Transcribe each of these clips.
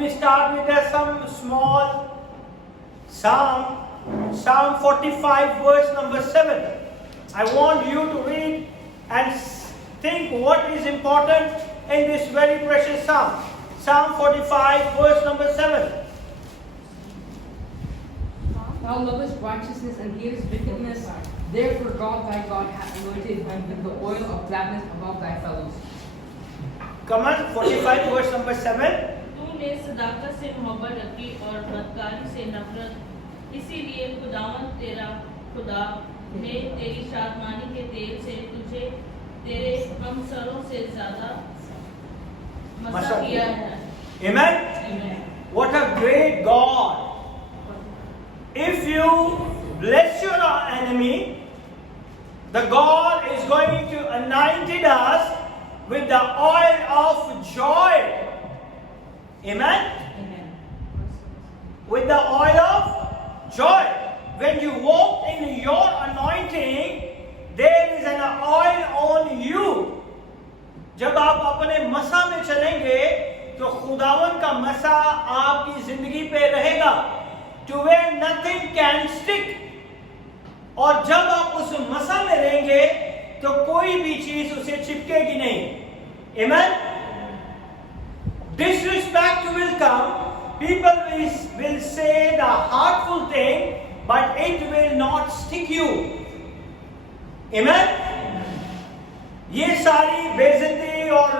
we start with some small Psalm 45 verse number 7. I want you to read and think what is important in this very precious Psalm. Psalm 45 verse number 7. Thou lovest righteousness and hatest wickedness. Therefore God thy God hath anointed him with the oil of gladness above thy fellows. Come on, 45 verse number 7. तूने सदाकत से मोहब्बत रखी और बदकारी से नफरत, इसीलिए खुदावंद तेरा खुदा ने तेरी शादमानी के तेल से तुझे तेरे हमसरों से ज्यादा मसा किया है. Amen. Amen. What a great God. If you bless your enemy, the God is going to anoint us with the oil of joy. Amen? Amen. With the oil of joy. When you walk in your anointing, there is an oil on you. जब आप अपने मसा में चलेंगे तो खुदावन का मसा आपकी जिंदगी पे रहेगा. To where nothing can stick. और जब आप उस मसा में रहेंगे तो कोई भी चीज उसे चिपकेगी नहीं. Amen? Disrespect will come. People will say the hurtful thing, but it will not stick you. Amen? ये सारी बेइज्जती और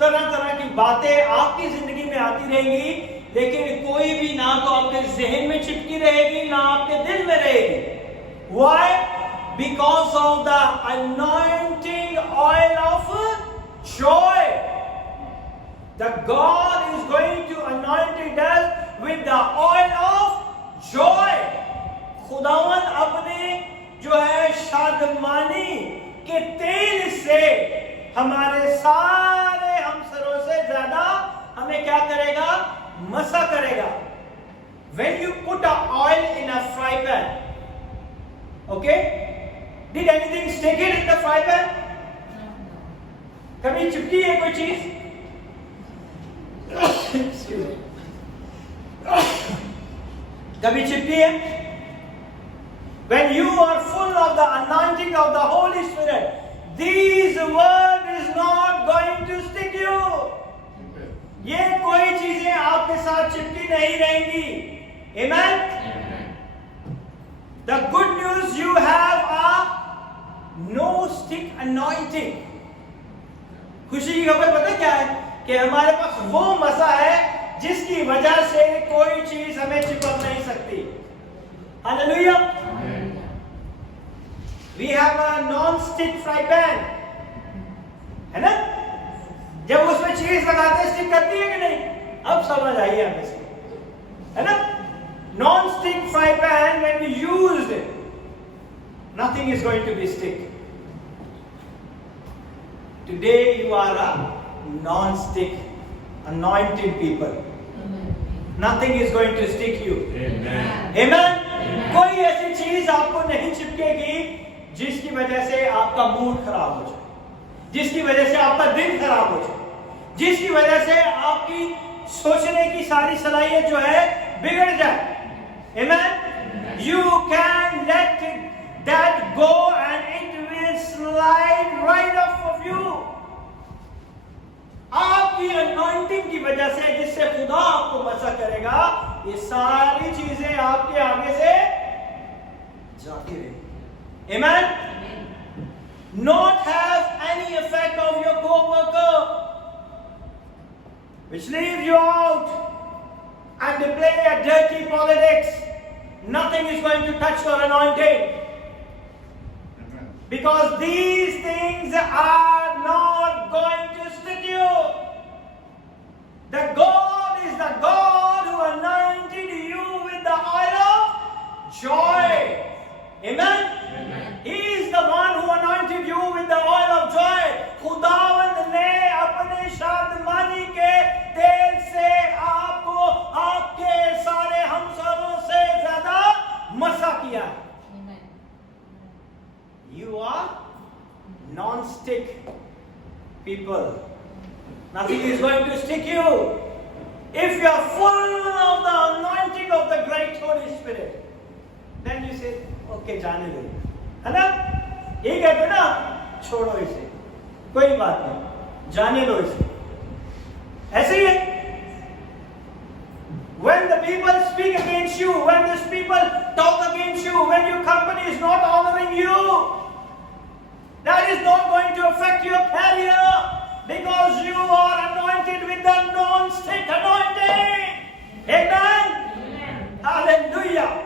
तरह तरह की बातें आपकी जिंदगी में आती रहेंगी, लेकिन कोई भी ना तो आपके जहन में चिपकी रहेगी ना आपके दिल में रहेगी. Why? Because of the anointing oil of joy. The God is going to anoint us with the oil of joy. खुदावन अपने जो है शादमानी के तेल से हमारे सारे हमसरों से ज्यादा हमें क्या करेगा? मसा करेगा. When you put a oil in a fry pan, okay? Did anything stick it in the fry pan? कभी चिपकी है कोई चीज? कभी चिपकी है? When you are full of the anointing of the Holy Spirit, these word is not going to stick you. ये कोई चीजें आपके साथ चिपकी नहीं रहेंगी. Amen? The good news, you have a no stick anointing. खुशी की खबर पता क्या है? कि हमारे पास वो मसा है जिसकी वजह से कोई चीज हमें चिपक नहीं सकती. Hallelujah. We have a non-stick fry pan. है ना? जब उसमें चीज लगाते हैं स्टिक करती है कि नहीं? अब समझ आई हमें से. है ना? Non-stick fry pan, when we use it, nothing is going to be stick. Today you are a non-stick, anointed people. Nothing is going to stick you. Amen. Amen? कोई ऐसी चीज आपको नहीं चिपकेगी जिसकी वजह से आपका मूड खराब हो जाए, जिसकी वजह से आपका दिन खराब हो जाए, जिसकी वजह से आपकी सोचने की सारी सलाहियत जो है बिगड़ जाए. Amen? You can let that go and it will slide right off of you. आपकी anointing की वजह से जिससे खुदा आपको मसा करेगा, ये सारी चीजें आपके आगे से जाती रहेंगी. Amen? Not have any effect of your co-worker, which leaves you out and they play a dirty politics. Nothing is going to touch your anointing. Because these things are not going to stick you. The God is the God who anointed you with the oil of joy. Amen? He is the one who anointed you with the oil of joy. खुदावंद ने अपने शादमानी के तेल से आपको आपके सारे हमसरों से ज्यादा मसा किया. You are non-stick people. Nothing is going to stick you. If you are full of the anointing of the great Holy Spirit, then you say, okay, जाने दो, है ना? ये कहते हैं ना, छोड़ो इसे, कोई बात नहीं, जाने दो इसे. ऐसे ही है. When the people speak against you, when these people talk against you, when your company is not honoring you, that is not going to affect your career because you are anointed with the non-stick anointing. Amen? Amen. Hallelujah.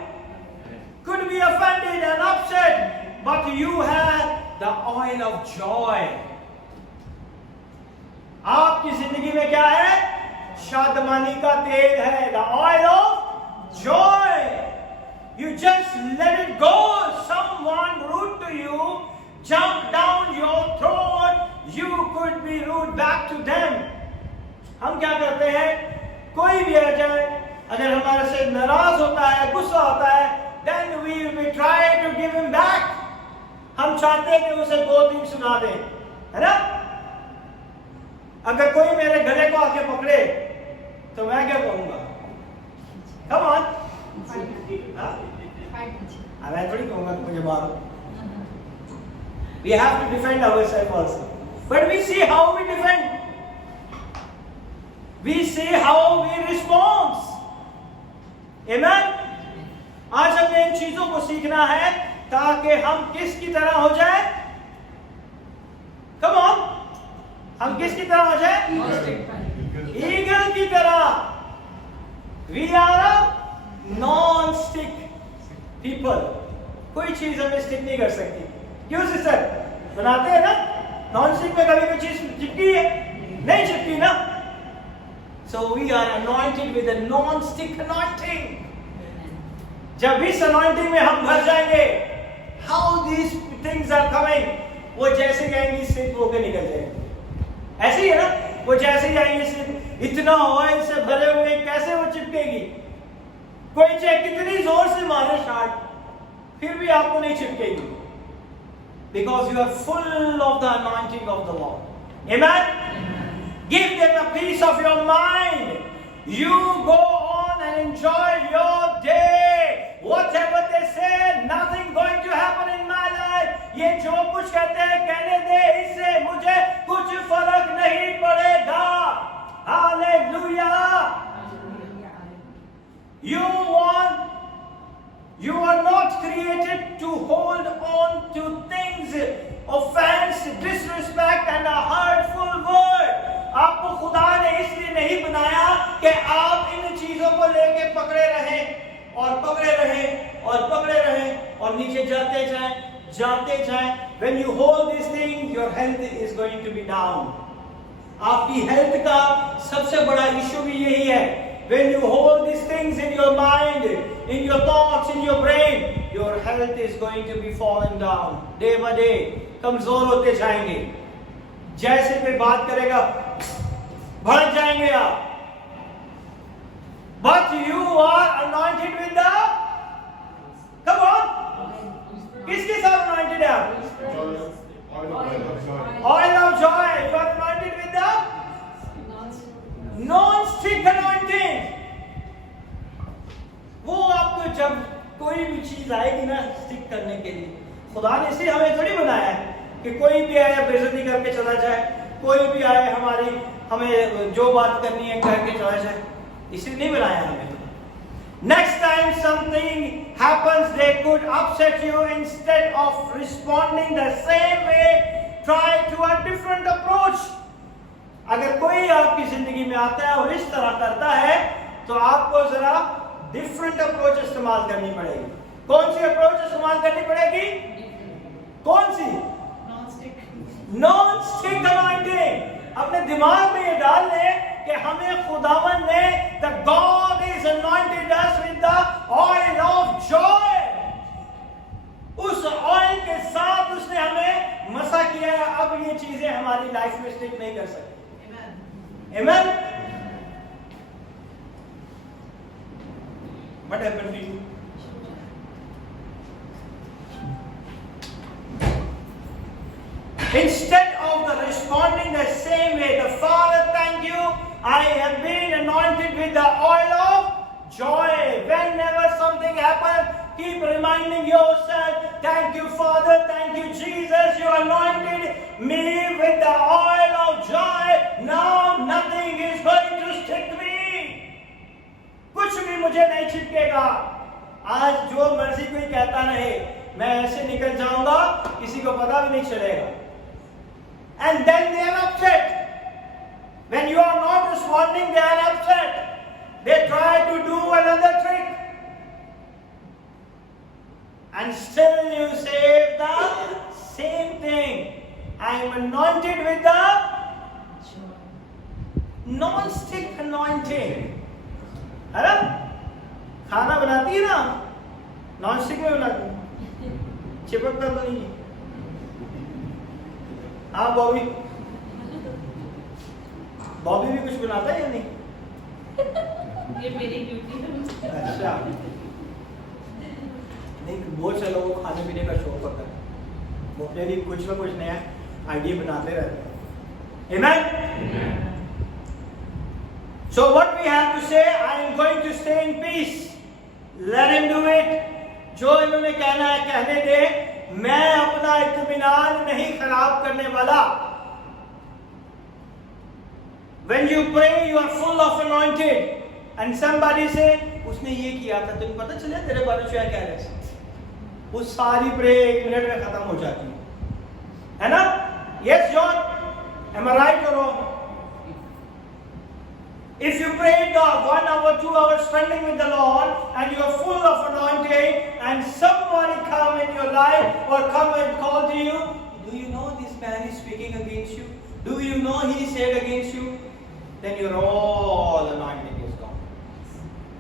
Could be offended and upset, but you have the oil of joy. आपकी जिंदगी में क्या है? शादमानी का तेल है. The oil of joy. You just let it go. Someone rude to you, jump down your throat, you could be rude back to them. हम क्या करते हैं? कोई भी आ जाए, अगर हमारे से नाराज होता है, गुस्सा होता है, then we will try to give him back. हम चाहते हैं कि उसे 2-3 सुना दें, है ना? अगर कोई मेरे गले को आके पकड़े तो मैं क्या कहूंगा? Come on. मैं थोड़ी कहूंगा कि मुझे मारो. We have to defend ourselves also. But we see how we defend. We see how we respond. Amen. आज हमें इन चीजों को सीखना है ताकि हम किसकी तरह हो जाए? Come on. हम किसकी तरह हो जाए? ईगल की तरह. We are a non-stick people. कोई चीज हमें स्टिक नहीं कर सकती. क्यों सिस्टर? बनाते हैं ना? नॉन-स्टिक में कभी कोई चीज चिपकी है? नहीं चिपकी ना? So we are anointed with a non-stick anointing. जब इस anointing में हम भर जाएंगे, how these things are coming, वो जैसे जाएंगी स्टिक होकर निकल जाएंगे. ऐसे ही है ना? वो जैसे जाएंगी स्टिक, इतना ऑयल से भरे हुए कैसे वो चिपकेगी? कोई चाहे कितनी जोर से मारे शॉट, फिर भी आपको नहीं चिपकेगी. Because you are full of the anointing of the Lord. Amen? Give them a piece of your mind. You go on and enjoy your day. Whatever they say, nothing going to happen in my life. ये जो कुछ कहते हैं कहने दे, इससे मुझे कुछ फर्क नहीं पड़ेगा. Hallelujah. You are not created to hold on to things, offense, disrespect and a hurtful word. आपको खुदा ने इसलिए नहीं बनाया कि आप इन चीजों को लेके पकड़े रहें और पकड़े रहें और पकड़े रहें और नीचे जाते जाएं. When you hold this thing, your health is going to be down. आपकी हेल्थ का सबसे बड़ा इश्यू भी यही है. When you hold these things in your mind, in your thoughts, in your brain, your health is going to be falling down. Day by day, कमजोर होते जाएंगे. जैसे कोई बात करेगा, बढ़ जाएंगे आप. But you are anointed with the, come on, किसके साथ anointed है आप? Oil of joy. You are anointed with the non-stick anointing. वो आपको जब कोई भी चीज आएगी ना स्टिक करने के लिए, खुदा ने इसे हमें थोड़ी बनाया है कि कोई भी आए बेइज्जती करके चला जाए, कोई भी आए हमें जो बात करनी है करके चला जाए. इसलिए नहीं बनाया हमें. Next time something happens, they could upset you. Instead of responding the same way, try to a different approach. अगर कोई आपकी जिंदगी में आता है और इस तरह करता है, तो आपको जरा डिफरेंट अप्रोच इस्तेमाल करनी पड़ेगी. कौन सी अप्रोच इस्तेमाल करनी पड़ेगी? कौन सी? Non stick anointing. अपने दिमाग में ये डाल लें कि हमें खुदावन ने the God is anointed us with the oil of joy. उस ऑयल के साथ उसने हमें मसा किया है. अब ये चीजें हमारी लाइफ में स्टिक नहीं कर सकती. Amen. What happened to you? Instead of responding the same way, the Father, thank you, I have been anointed joy. Whenever something happens, keep reminding yourself, thank you Father, thank you Jesus, you anointed me with the oil of joy. Now nothing is going to stick me. कुछ भी मुझे नहीं चिपकेगा. आज जो मर्जी कोई कहता रहे, मैं ऐसे निकल जाऊंगा, किसी को पता भी नहीं चलेगा. And then they are upset. When you are not responding, they are upset. They try to do another trick. And still you say the same thing. I am anointed with the non-stick anointing. है ना? खाना बनाती है ना? Non-stick में बनाती है. चिपकता तो नहीं है. हाँ बॉबी भी कुछ बनाता है या नहीं? ये मेरी ड्यूटी है. अच्छा नहीं, वो चलो वो खाने पीने का शौक होता है, वो अपने लिए कुछ ना कुछ नया आइडिया बनाते रहते हैं. Amen? So what we have to say, I am going to stay in peace. Let him do it. जो इन्होंने कहना है कहने दे. मैं अपना इत्मीनान नहीं खराब करने वाला. When you pray, you are full of anointed. And somebody say, उसने ये किया था, तुम्हें पता चला तेरे बारे में क्या कह रहे थे? वो सारी प्रे 1 मिनट में खत्म हो जाती है ना? Yes, John? Am I right or wrong? If you pray the 1 hour, 2 hours spending with the Lord, and you are full of anointing, and somebody come in your life or come and call to you, do you know this man is speaking against you? Do you know he said against you? Then your all anointing is gone.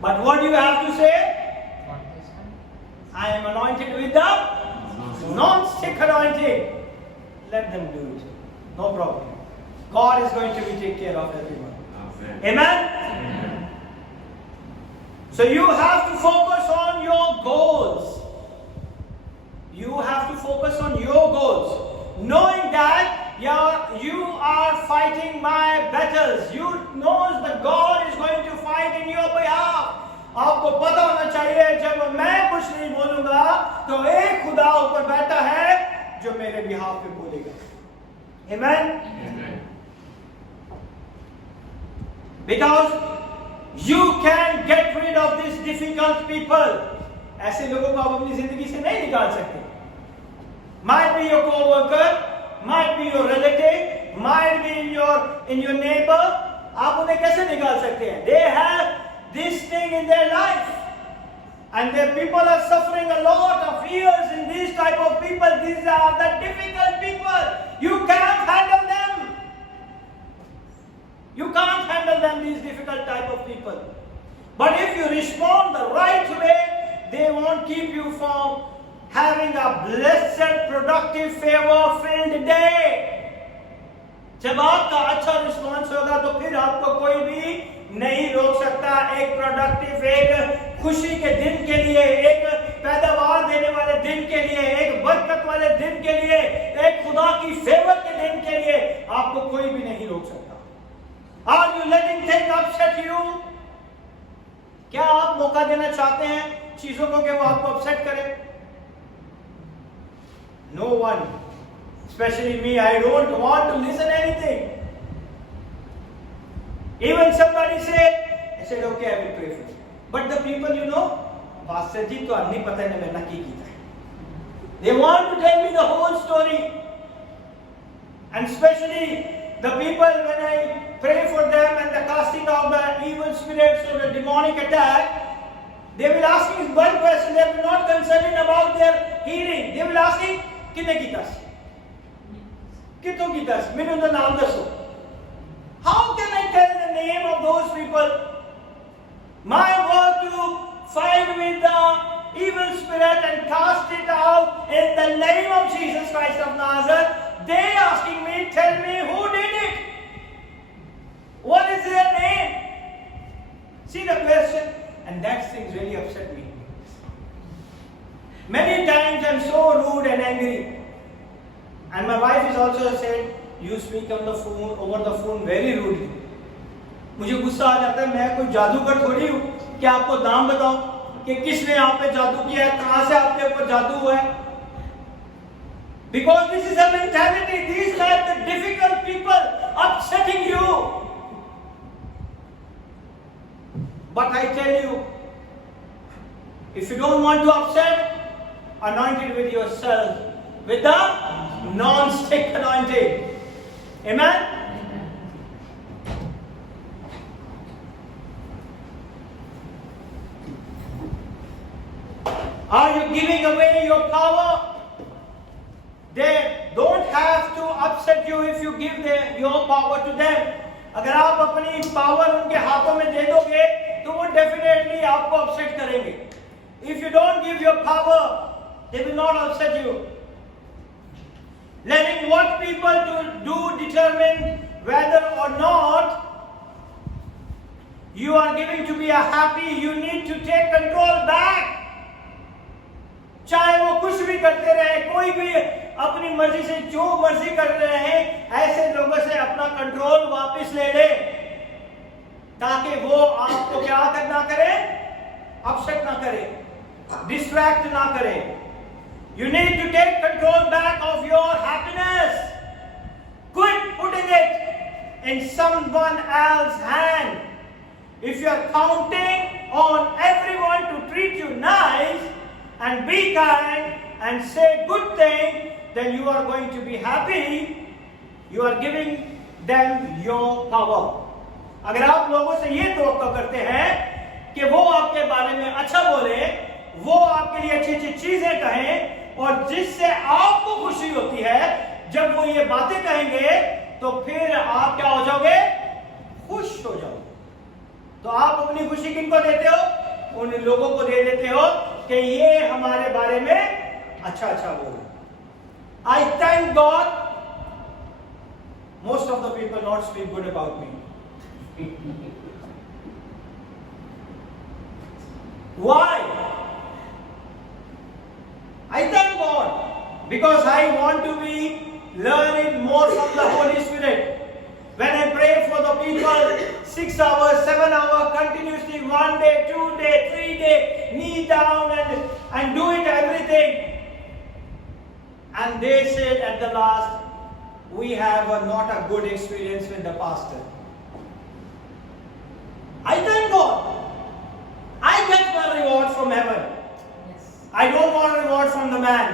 But what do you have to say? I am anointed with the non-stick anointing. Let them do it. No problem. God is going to take care of everyone. Amen? So you have to focus on your goals. You have to focus on your goals. Knowing that you are fighting my battles. You know that God is going to fight in your behalf. आपको पता होना चाहिए जब मैं कुछ नहीं बोलूंगा तो एक खुदा ऊपर बैठा है जो मेरे बिहाफ पे बोलेगा. Amen? Because you can get rid of these difficult people. ऐसे लोगों को आप अपनी जिंदगी से नहीं निकाल सकते. Might be your co-worker, might be your relative, might be in your neighbor. आप उन्हें कैसे निकाल सकते हैं? They have this thing in their life, and their people are suffering a lot of years in these type of people. These are the difficult people. You can't handle them. You can't handle them, these difficult type of people. But if you respond the right way, they won't keep you from having a blessed, productive, favor-filled day. जब आपका अच्छा response होगा तो फिर आपको कोई भी नहीं रोक सकता. एक प्रोडक्टिव, एक खुशी के दिन के लिए, एक पैदावार देने वाले दिन के लिए, एक बरकत वाले दिन के लिए, एक खुदा की फेवर के दिन के लिए आपको कोई भी नहीं रोक सकता. Are you letting things upset you? क्या आप मौका देना चाहते हैं चीजों को कि वो आपको अपसेट करें? No one, especially me, I don't want to listen anything. Even somebody say, I said, okay, I will pray for you. But the people, you know, Pastor ji to नहीं पता है मैंने क्या किया है. They want to tell me the whole story. And especially the people, when I pray for them and the casting of the evil spirits or the demonic attack, they will ask me one question. They will not concerned about their healing. They will ask me, कितने कीता सी? कितों कीता सी? मैंने उनका नाम दसो. How can I tell the name of those people? My work to fight with the evil spirit and cast it out in the name of Jesus Christ of Nazareth. They asking me, tell me who did it? What is their name? See the question? And that thing really upset me. Many times I am so rude and angry. And my wife is also said, you speak on the phone, over the phone very rudely. मुझे गुस्सा आ जाता है, मैं कोई जादूगर थोड़ी हूँ क्या आपको नाम बताऊं कि किसने आप पे जादू किया है, कहां से आपके ऊपर जादू हुआ है? Because this is a mentality. These are the difficult people upsetting you. But I tell you, if you don't want to upset, anoint it with yourself with the non-stick anointing. Amen? Are you giving away your power? They don't have to upset you if you give your power to them. अगर आप अपनी power उनके हाथों में दे दोगे तो वो definitely आपको अपसेट करेंगे. If you don't give your power, they will not upset you. Letting what people do determine whether or not you are giving to be a happy, you need to take control back. चाहे वो कुछ भी करते रहे, कोई भी अपनी मर्जी से जो मर्जी कर रहे हैं, ऐसे लोगों से अपना कंट्रोल वापस ले ले ताकि वो आपको क्या करना करे, अपसेट ना करे, डिस्ट्रैक्ट ना करे. You need to take control back of your happiness. Quit putting it in someone else's hand. If you are counting on everyone to treat you nice and be kind and say good thing, then you are going to be happy. You are giving them your power. अगर आप लोगों से ये तवक्को करते हैं कि वो आपके बारे में अच्छा बोले, वो आपके लिए अच्छी अच्छी चीजें कहें, और जिससे आपको खुशी होती है जब वो ये बातें कहेंगे, तो फिर आप क्या हो जाओगे, खुश हो जाओगे. तो आप अपनी खुशी किनको देते हो, उन लोगों को दे देते हो कि ये हमारे बारे में अच्छा अच्छा बोले. I thank God most of the people not speak good about me. Why? I thank God because I want to be learning more from the Holy Spirit. When I pray for the people 6 hours, 7 hours continuously, 1 day, 2 day, 3 day, knee down and do it everything. And they said at the last, we have not a good experience with the pastor. I thank God. I get my reward from heaven. Yes. I don't want a reward from the man.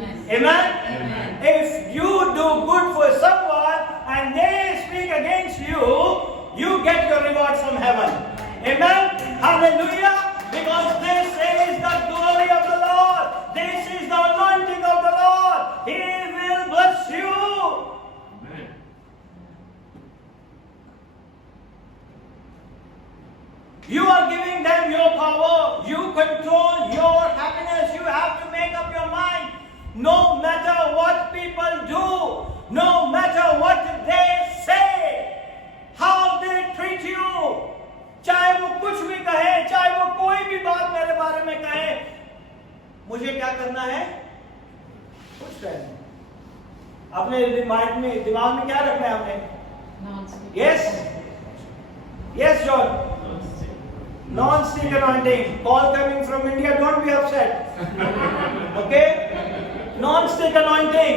Yes. Amen? Amen. If you do good for someone and they speak against you, you get your reward from heaven. Amen? Hallelujah. Because this is the glory of the Lord. This is the anointing of the Lord. He will bless you. Amen. You are giving them your power. You control your happiness. You have to make up your mind. No matter what people do, no matter what they say, how they treat you, चाहे वो कुछ भी कहे, चाहे वो कोई भी बात मेरे बारे में कहे, मुझे क्या करना है, कुछ कहना. अपने दिमाग में क्या रखना है आपने? Yes, John. Non-stick anointing. Call coming from India. Don't be upset. Okay? Non-stick anointing.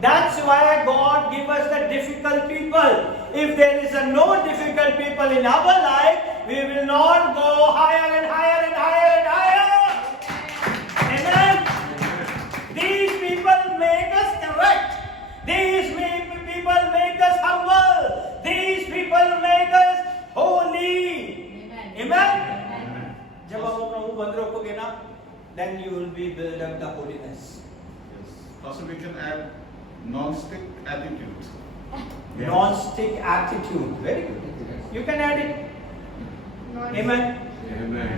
That's why God give us the difficult people. If there is no difficult people in our life, we will not go higher and higher and higher and higher. Amen. These people make us correct. These people make us humble. These people make us holy. Amen. जब आप अपना मुंह बंद रखोगे ना, then you will be build up the holiness. Yes. Also, we can add non-stick attitude. Yes. Non-stick attitude. Very good. You can add it. Amen. Amen.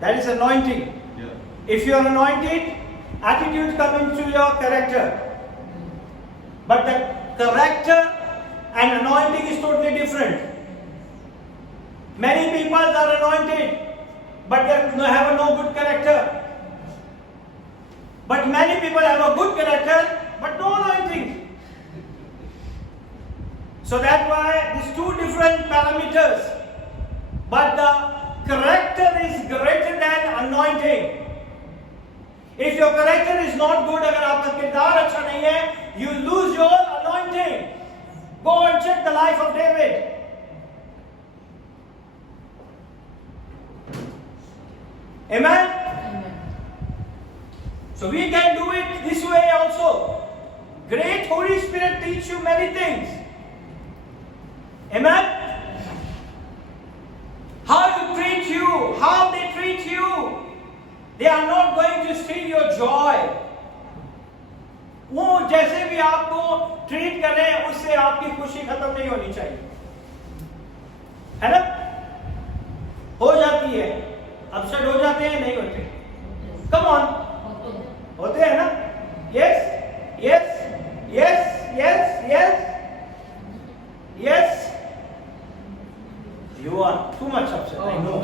That is anointing. Yeah. If you are anointed, attitude comes into your character. But the character and anointing is totally different. Many people are anointed, but they have no good character. But many people have a good character, but no anointing. So that's why these two different parameters. but the character is greater than anointing. If your character is not good, अगर आपका किरदार अच्छा नहीं है, you lose your anointing. Go and check the life of David. Amen? So we can do it this way also. Great Holy Spirit teach you many things. Amen? How you treat you, how they treat you. They are not going to steal your joy. वो जैसे भी आपको treat करें, उससे आपकी खुशी खत्म नहीं होनी चाहिए, है ना? हो जाती है, अपसेट हो जाते हैं, नहीं होते? कम ऑन, होते हैं ना? Yes yes yes yes yes yes. You are too much upset. I know.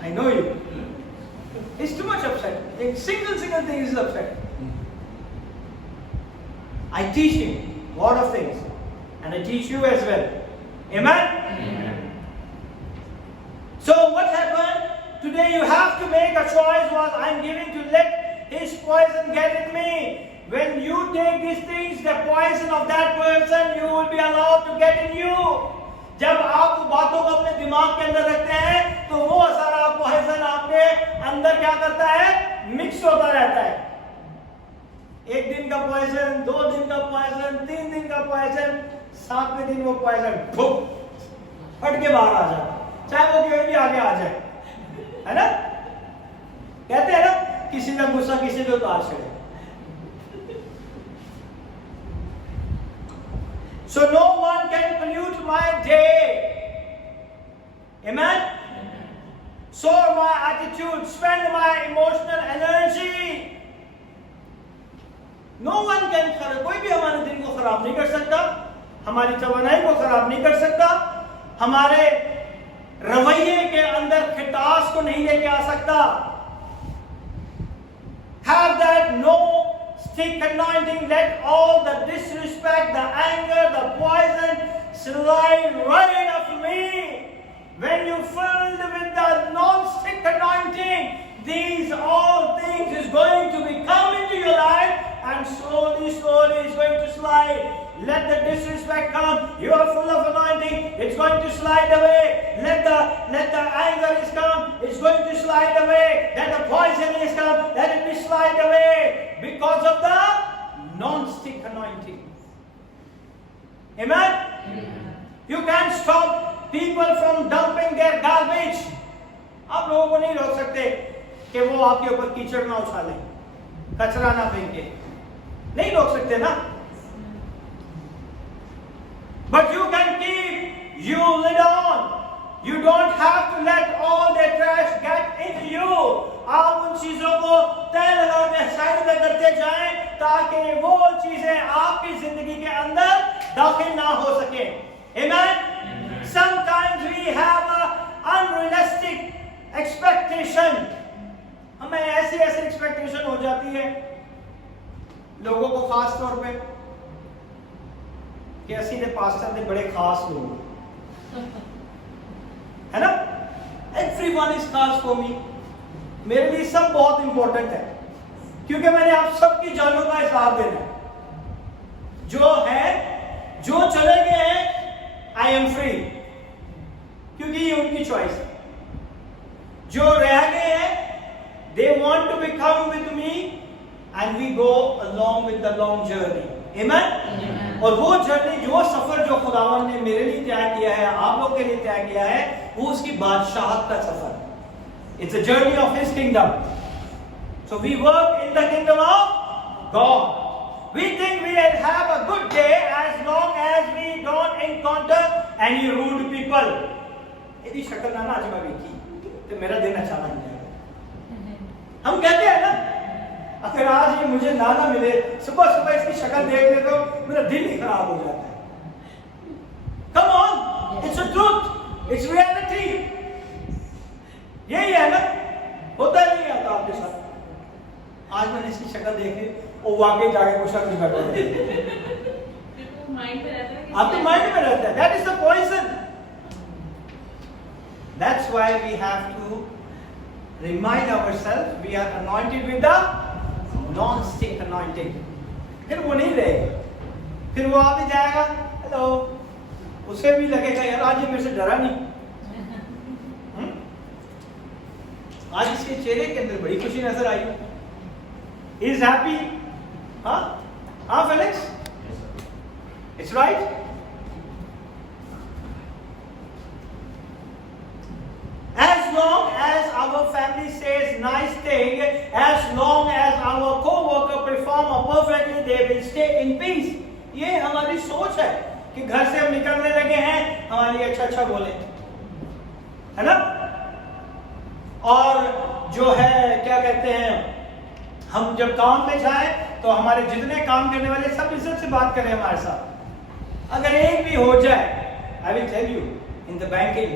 I know you. It's too much upset. A single thing is upset. I teach him a lot of things, and I teach you as well. Amen? Amen. So what happened? Today you have to make a choice what I'm giving to let his poison get in me. When you take these things, the poison of that person, you will be allowed to get in you. जब आप बातों को अपने दिमाग के अंदर रखते हैं, तो वो सारा पॉइजन आपके अंदर क्या करता है? मिक्स होता रहता है. एक दिन का पॉइजन, 2 दिन का पॉइजन, 3 दिन का पॉइजन, 7वें दिन वो पॉइजन फट के बाहर आ जाता, चाहे वो कोई भी आगे आ जाए, है ना? कहते हैं ना, किसी का गुस्सा किसी को उतार छेड़े. So no one can pollute my day. Amen? Sow my attitude, spend my emotional energy. No one can, कोई भी हमारे दिन को खराब नहीं कर सकता, हमारी तवानाई को खराब नहीं कर सकता, हमारे रवैये के अंदर खटास को नहीं लेके आ सकता. Have that no stick anointing, let all the disrespect, the anger, the poison slide right off me. When you filled with the non-stick anointing, these all things is going to be come into your life, and slowly is going to slide. Let the disrespect come. You are full of anointing. It's going to slide away. Let the anger is come. It's going to slide away. Let the poison is come. Let it be slide away because of the non-stick anointing. Amen? You can't stop people from dumping their garbage. आप लोगों को नहीं रोक सकते कि वो आपके ऊपर कीचड़ ना उछालें, कचरा ना फेंके. नहीं रोक सकते ना. But you can keep your lid on. You don't have to let all the trash get into you. आप उन चीजों को तय लगा के साइड में करते जाएं ताकि वो चीजें आपकी जिंदगी के अंदर दाखिल ना हो सके. Amen? Sometimes we have a unrealistic expectation. हमें ऐसी एक्सपेक्टेशन हो जाती है लोगों को, खास तौर पे कि ਅਸੀਂ ਦੇ ਪਾਸਟਰ ਦੇ बड़े खास लोग, है ना? Everyone is खास for me. मेरे लिए सब बहुत इंपॉर्टेंट है, क्योंकि मैंने आप सबकी जानों का हिसाब देना है. जो है, जो चले गए हैं, आई एम फ्री, क्योंकि ये उनकी चॉइस है. जो रह गए हैं, they want to become with me and we go along with the long journey. Amen? और वो जर्नी, जो सफर जो खुदावन ने मेरे लिए तय किया है, आप लोग के लिए तय किया है, वो उसकी बादशाहत का सफर. It's a journey of His kingdom. So we work in the kingdom of God. We think we will have a good day as long as we don't encounter any rude people. यदि शक्ल ना आज मैं देखी तो मेरा दिन अच्छा नहीं जाएगा. हम कहते हैं ना, अगर आज ये मुझे ना मिले, सुबह सुबह इसकी शक्ल देख ले तो मेरा दिन ही खराब हो जाता है. Come on, it's a truth, it's reality. यही है ना, होता नहीं आता आपके साथ. आज मैंने इसकी शक्ल देखी, वो वाकई जाके कुछ नहीं बैठा. माइंड में रहता है, आपके माइंड में रहता है. That is the poison. That's why we have to remind ourselves we are anointed with the non-stick anointing. फिर वो नहीं रहेगा, फिर वो आगे जाएगा, हेलो, उसे भी लगेगा यार आज ये मेरे से डरा नहीं। आज इसके चेहरे के अंदर बड़ी खुशी नजर आई। Is happy? हाँ? हाँ Felix? It's right? As long as our family says nice thing, as long as our co-worker perform perfectly, they will stay in peace. ये हमारी सोच है कि घर से हम निकलने लगे हैं, हमारे लिए अच्छा बोले, है ना? और जो है क्या कहते हैं, हम जब काम में जाए तो हमारे जितने काम करने वाले सब इज्जत से बात करें हमारे साथ। अगर एक भी हो जाए, I will tell you, in the banking,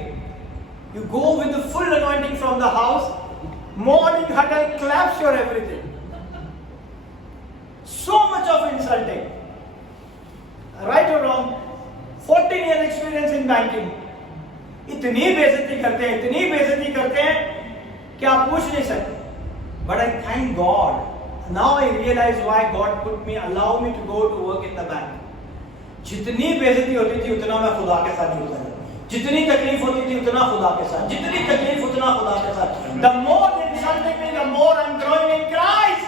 you go with the full anointing from the house, morning huddle claps your everything. So much of insulting. Right or wrong? 14 years experience in banking. इतनी बेइज्जती करते हैं कि आप पूछ नहीं सकते। But I thank God. Now I realize why God allow me to go to work in the bank. जितनी बेइज्जती होती थी उतना मैं खुदा के साथ जुड़ता था, जितनी तकलीफ होती थी उतना खुदा के साथ, जितनी तकलीफ उतना खुदा के साथ। The more they insulting me, the more I'm growing in Christ.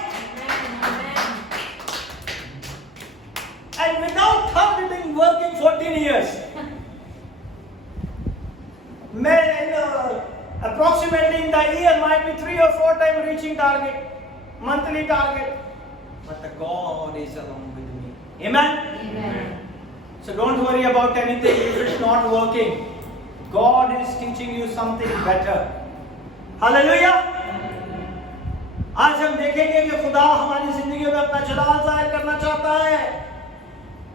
And without having been working 14 years, approximately in the year might be 3 or 4 times reaching target, monthly target. But the God is along with me. Amen? Amen. So don't worry about anything if it's not working. God is teaching you something better. Hallelujah! आज हम देखेंगे कि खुदा हमारी जिंदगी में अपना जलाल जाहिर करना चाहता है।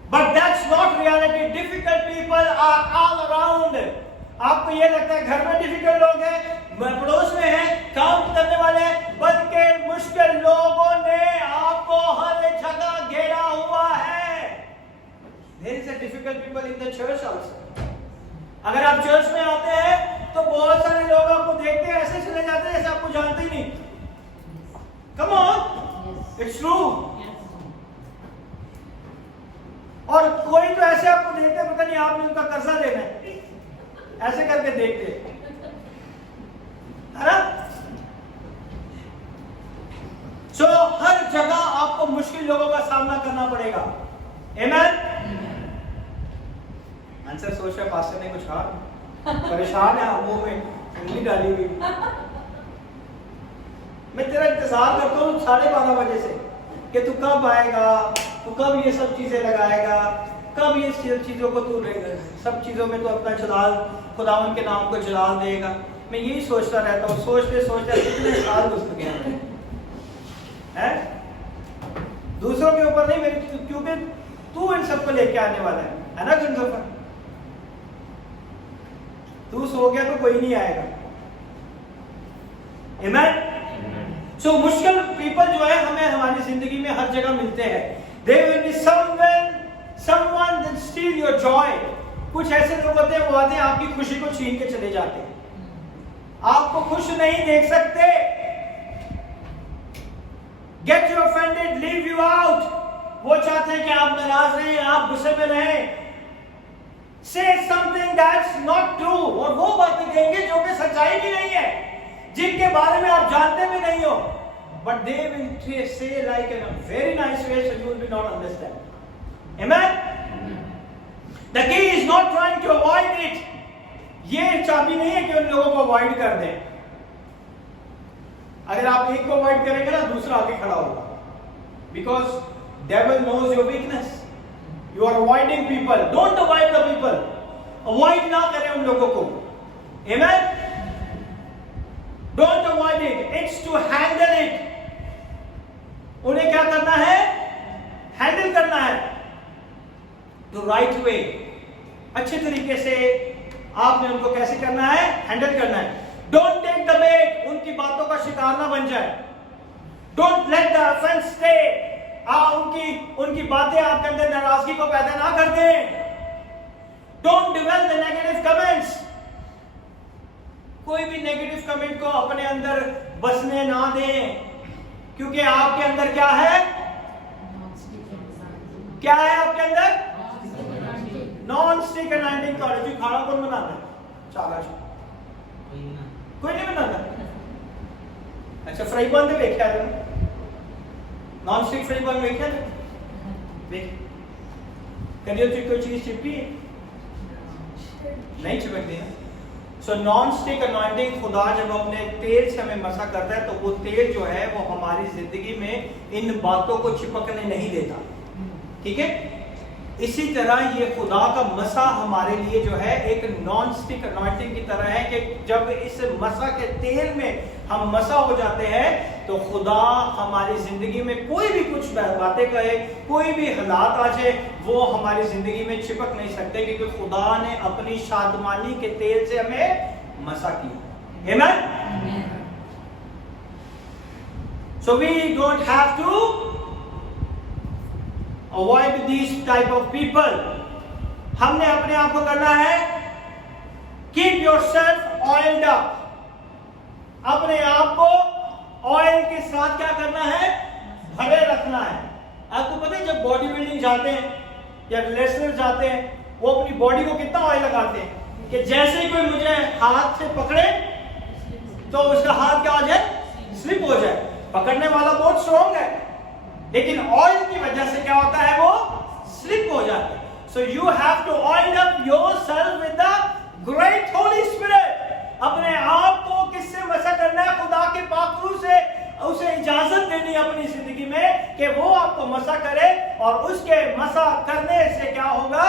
But that's not reality. Difficult people are all around. आपको ये लगता है घर में डिफिकल्ट लोग हैं, पड़ोस में हैं, काम करने वाले हैं, बल्कि मुश्किल लोगों ने आपको हर जगह घेरा हुआ है। There is a difficult people in the church also. अगर आप चर्च में आते हैं तो बहुत सारे लोग आपको देखते हैं ऐसे चले जाते हैं जैसे आपको जानते ही नहीं। Come on, it's true. और कोई तो ऐसे आपको देखते हैं पता नहीं आपने उनका कर्जा देना है, ऐसे करके देखते है ना? So हर जगह आपको मुश्किल लोगों का सामना करना पड़ेगा। Amen? आंसर सोच रहे पास्टर ने कुछ कहा, परेशान है मुंह में उंगली डाली हुई। मैं तेरा इंतजार करता हूँ 12:30 बजे से कि तू कब आएगा, तू कब ये सब चीजें लगाएगा, कब ये चीजों को तू सब चीजों में तो अपना जलाल खुदावन के नाम को जलाल देगा। मैं यही सोचता रहता हूँ, सोचते कितने साल गुजर गए हैं। दूसरों के ऊपर नहीं, मेरी क्योंकि तू इन सबको लेके आने वाला है ना गुंजोफर? तू सो गया तो कोई नहीं आएगा। Amen? So मुश्किल पीपल जो है हमें हमारी जिंदगी में हर जगह मिलते हैं। There will be someone that steal your joy. कुछ ऐसे लोग होते हैं वो आते हैं आपकी खुशी को छीन के चले जाते हैं, आपको खुश नहीं देख सकते। Get you offended, leave you out. वो चाहते हैं कि आप नाराज रहें, आप गुस्से में रहें। Say something that's not true. और वो बातें कहेंगे जो कि सच्चाई भी नहीं है, जिनके बारे में आप जानते भी नहीं हो। But they will say like in a very nice way, so you will be not understand. Amen? The key is not trying to avoid it. ये चाबी नहीं है कि उन लोगों को अवॉइड कर दें। अगर आप एक को अवॉइड करेंगे ना, दूसरा आगे खड़ा होगा। Because devil knows your weakness. You are avoiding people. Don't avoid the people. Avoid ना करें उन लोगों को। Amen? Don't avoid it. It's to handle it. उन्हें क्या करना है? हैंडल करना है। The right way. अच्छे तरीके से आपने उनको कैसे करना है? हैंडल करना है। Don't take the bait. उनकी बातों का शिकार ना बन जाए। Don't let the offense stay. उनकी बातें आपके अंदर नाराजगी को पैदा ना कर दें। Don't dwell the negative comments. कोई भी नेगेटिव कमेंट को अपने अंदर बसने ना दें, क्योंकि आपके अंदर क्या है? क्या है आपके अंदर? Non stick anointing college. खाना कौन बनाता है? चाला कोई नहीं बनाता। अच्छा, फ्राई पैन तो देखा है तुमने? नॉन स्टिक फ्राई पैन देखा है? देख कभी कोई चीज चिपकी है? नहीं चिपकती ना। सो नॉन स्टिक अनॉइंटिंग, खुदा जब अपने तेल से हमें मसा करता है तो वो तेल जो है वो हमारी जिंदगी में इन बातों को चिपकने नहीं देता। ठीक है, इसी तरह ये खुदा का मसा हमारे लिए जो है एक नॉन स्टिक अनॉइंटिंग की तरह है कि जब इस मसा के तेल में हम मसा हो जाते हैं तो खुदा हमारी जिंदगी में कोई भी कुछ बातें कहे, कोई भी हालात आ जाए, वो हमारी जिंदगी में चिपक नहीं सकते, क्योंकि खुदा ने अपनी शादमानी के तेल से हमें मसा किया। आमीन। So we don't have to avoid these type of people. हमने अपने आप को करना है keep yourself oiled up. अपने आप को ऑयल के साथ क्या करना है? भरे रखना है। आपको पता है जब बॉडी बिल्डिंग जाते हैं या रेसलर जाते हैं, वो अपनी बॉडी को कितना ऑयल लगाते हैं कि जैसे ही कोई मुझे हाथ से पकड़े तो उसका हाथ क्या हो जाए? स्लिप हो जाए। पकड़ने वाला बहुत स्ट्रॉन्ग है, लेकिन ऑयल की वजह से क्या होता है? वो स्लिप हो जाता है। So you have to oil up yourself with the great holy spirit. अपने आप को किससे मसा करना है? खुदा के पाक रूह से। उसे इजाजत देनी है अपनी जिंदगी में कि वो आपको मसा करे, और उसके मसा करने से क्या होगा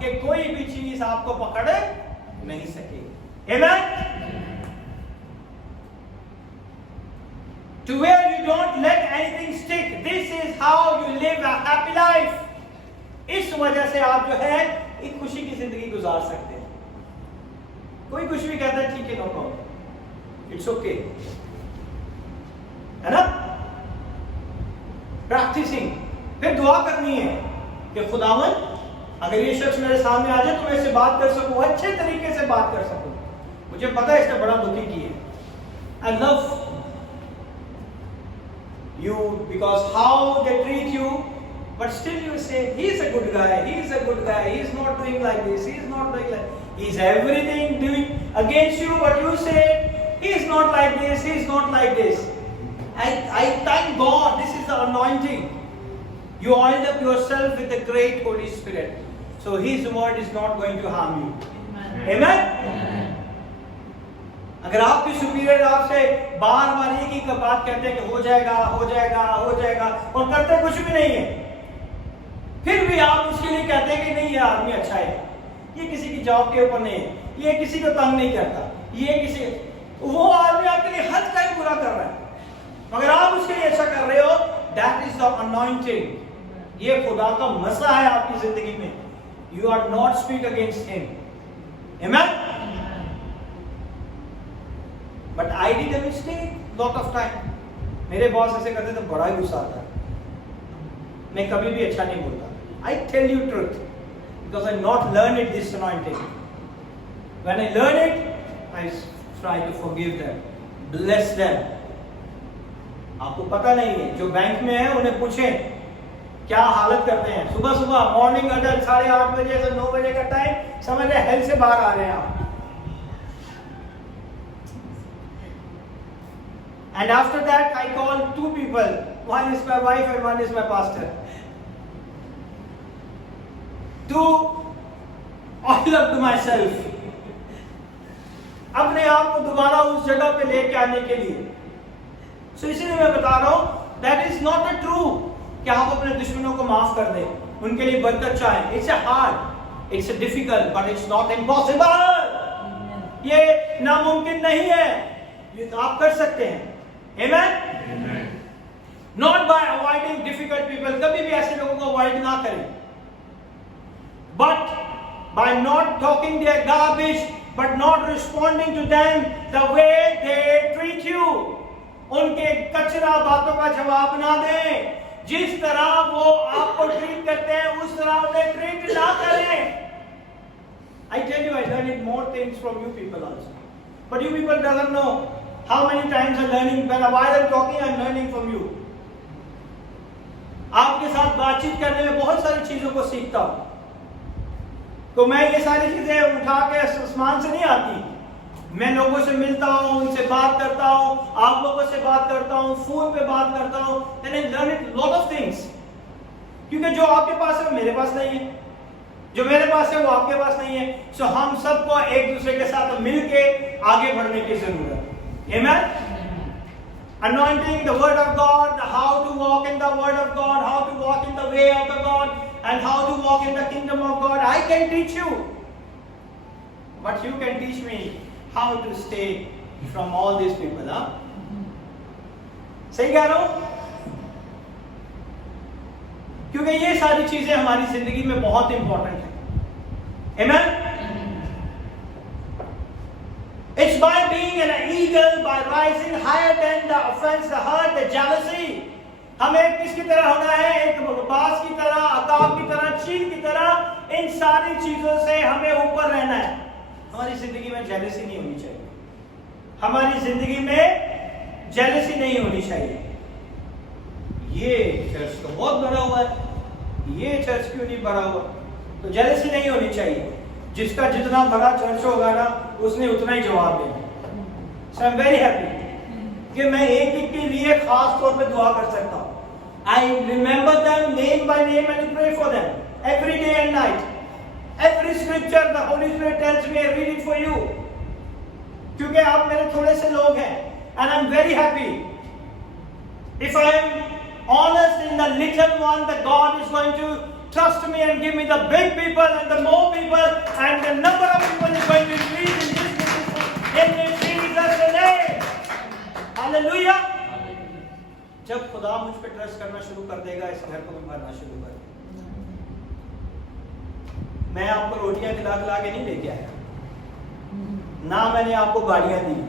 कि कोई भी चीज आपको पकड़ नहीं सकेगी। आमीन। To where you don't let anything stick. This is how you live a happy life. इस वजह से आप जो है एक खुशी की जिंदगी गुजार सकते हैं। कोई कुछ भी कहता है ठीक है, नो प्रॉब्लम, इट्स ओके, है ना? प्रैक्टिसिंग, फिर दुआ करनी है कि खुदावन अगर ये शख्स मेरे सामने आ जाए तो मैं इससे बात कर सकूं, अच्छे तरीके से बात कर सकूं। मुझे पता है इसने बड़ा दुखी किया है। I love you because how they treat you, but still you say he is a good guy, he is a good guy, he is not doing like this, he is not doing like, he is everything doing against you, but you say he is not like this, he is not like this. I thank God, this is the anointing. You oiled up yourself with the great Holy Spirit, so his word is not going to harm you. Amen. अगर आपके superior आपसे बार बार एक ही बात कहते हैं कि हो जाएगा हो जाएगा हो जाएगा, और करते कुछ भी नहीं है, फिर भी आप उसके लिए कहते हैं कि नहीं ये आदमी अच्छा है, ये किसी की जॉब के ऊपर नहीं है, ये किसी को तंग नहीं करता, ये किसी, वो आदमी आपके लिए हर टाइम बुरा कर रहा है, मगर आप उसके लिए अच्छा कर रहे हो। That is the anointing. ये खुदा का मसा है आपकी जिंदगी में। You are not speak against him. आमीन। But I did a mistake lot of time. मेरे बॉस ऐसे करते तो बड़ा ही गुस्सा आता है, मैं कभी भी अच्छा नहीं बोलता। I tell you truth because I not learn it this anointing. When I learn it I try to forgive them, bless them. आपको पता नहीं है, जो बैंक में है उन्हें पूछें क्या हालत करते हैं। सुबह सुबह मॉर्निंग अगर 8:30 बजे से 9 बजे का टाइम, समझ रहे हेल से बाहर आ रहे हैं आप। And after that, I call 2 people. One is my wife and one is my pastor. To oil up to myself. अपने आप को दोबारा उस जगह पे लेके आने के लिए। So इसलिए मैं बता रहा हूँ, that is not a true कि आप अपने दुश्मनों को माफ कर दें, उनके लिए बरकत चाहें। It's a hard, it's a difficult, but it's not impossible. ये नामुमकिन नहीं है, ये आप कर सकते हैं। Amen? Not by avoiding difficult people. कभी भी ऐसे लोगों को अवॉइड ना करें। But by not talking their garbage, but not responding to them the way they treat you. उनके कचरा बातों का जवाब ना दें। जिस तरह वो आपको ट्रीट करते हैं उस तरह उन्हें ट्रीट ना करें। I tell you, I learned more things from you people also. But you people doesn't know how many times I'm learning. While I'm talking, I'm learning from you. आपके साथ बातचीत करने में बहुत सारी चीजों को सीखता हूँ. तो मैं ये सारी चीजें उठा के आसमान से नहीं आती. मैं लोगों से मिलता हूँ, उनसे बात करता हूँ, आप लोगों से बात करता हूँ, फोन पे बात करता हूँ, and I learn lot of things. क्योंकि जो आपके पास है वो मेरे पास नहीं है, जो मेरे पास है वो आपके पास नहीं है. सो हम सबको एक दूसरे के साथ मिलके आगे बढ़ने की जरूरत है. Amen? Anointing the word of God, how to walk in the word of God, how to walk in the way of the God, and how to walk in the kingdom of God. I can teach you, but you can teach me how to stay from all these people. Huh? सही कह रहा हूं? क्योंकि ये सारी चीजें हमारी जिंदगी में बहुत इंपॉर्टेंट है. Amen? It's by being an eagle, by rising higher than the offense, the hurt, the jealousy. हमें किसकी तरह होना है? एक बाज की तरह, अकाब की तरह, चील की तरह. इन सारी चीजों से हमें ऊपर रहना है. हमारी जिंदगी में जेलसी नहीं होनी चाहिए. हमारी जिंदगी में जेलसी नहीं होनी चाहिए. ये चर्च तो बहुत भरा हुआ है, ये चर्च क्यों नहीं भरा हुआ? तो जेलसी नहीं होनी चाहिए. जिसका जितना बड़ा चर्च होगा ना, उसने उतना ही जवाब देना. सो आई एम वेरी हैप्पी कि मैं एक एक के लिए खास तौर पे दुआ कर सकता हूँ. I remember them name by name and pray for them every day and night. Every scripture the holy spirit tells me, I read it for you. क्योंकि आप मेरे थोड़े से लोग हैं, and I am very happy if I am honest in the little one, that God is going to trust me and give me the big people and the more people, and the number of people is going to increase in this ministry in Jesus' name. Hallelujah. जब खुदा मुझ पे trust करना शुरू कर देगा, इस घर को भी भरना शुरू कर देगा. मैं आपको रोटियां खिला खिला के नहीं लेके आया, ना मैंने आपको गाड़ियां दी.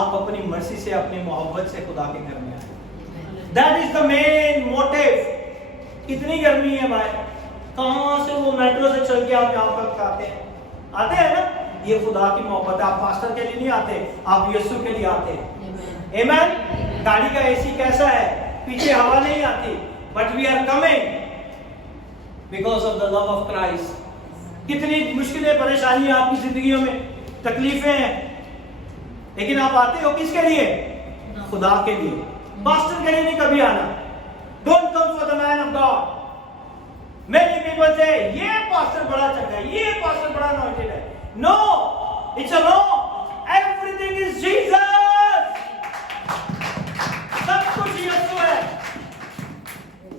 आप अपनी मर्जी से, अपनी मोहब्बत से खुदा के घर में आए. That is the main motive. कितनी गर्मी है भाई, कहां से वो मेट्रो से चल के आप यहाँ पर आते हैं ना. ये खुदा की मोहब्बत है. आप पास्टर के लिए नहीं आते, आप यीशु के लिए आते हैं. Amen? गाड़ी का एसी कैसा है, पीछे हवा नहीं आती, but we are coming because of the love of Christ. कितनी मुश्किलें, परेशानियां आपकी जिंदगियों में, तकलीफें हैं, लेकिन आप आते हो किसके लिए? खुदा के लिए. पास्टर के लिए नहीं कभी आना. Don't come for the man of God. Many people say, ये पास्टर बड़ा चंगा है, ये पास्टर बड़ा anointed है. No, it's a no. Everything is Jesus. सब कुछ यीशु है.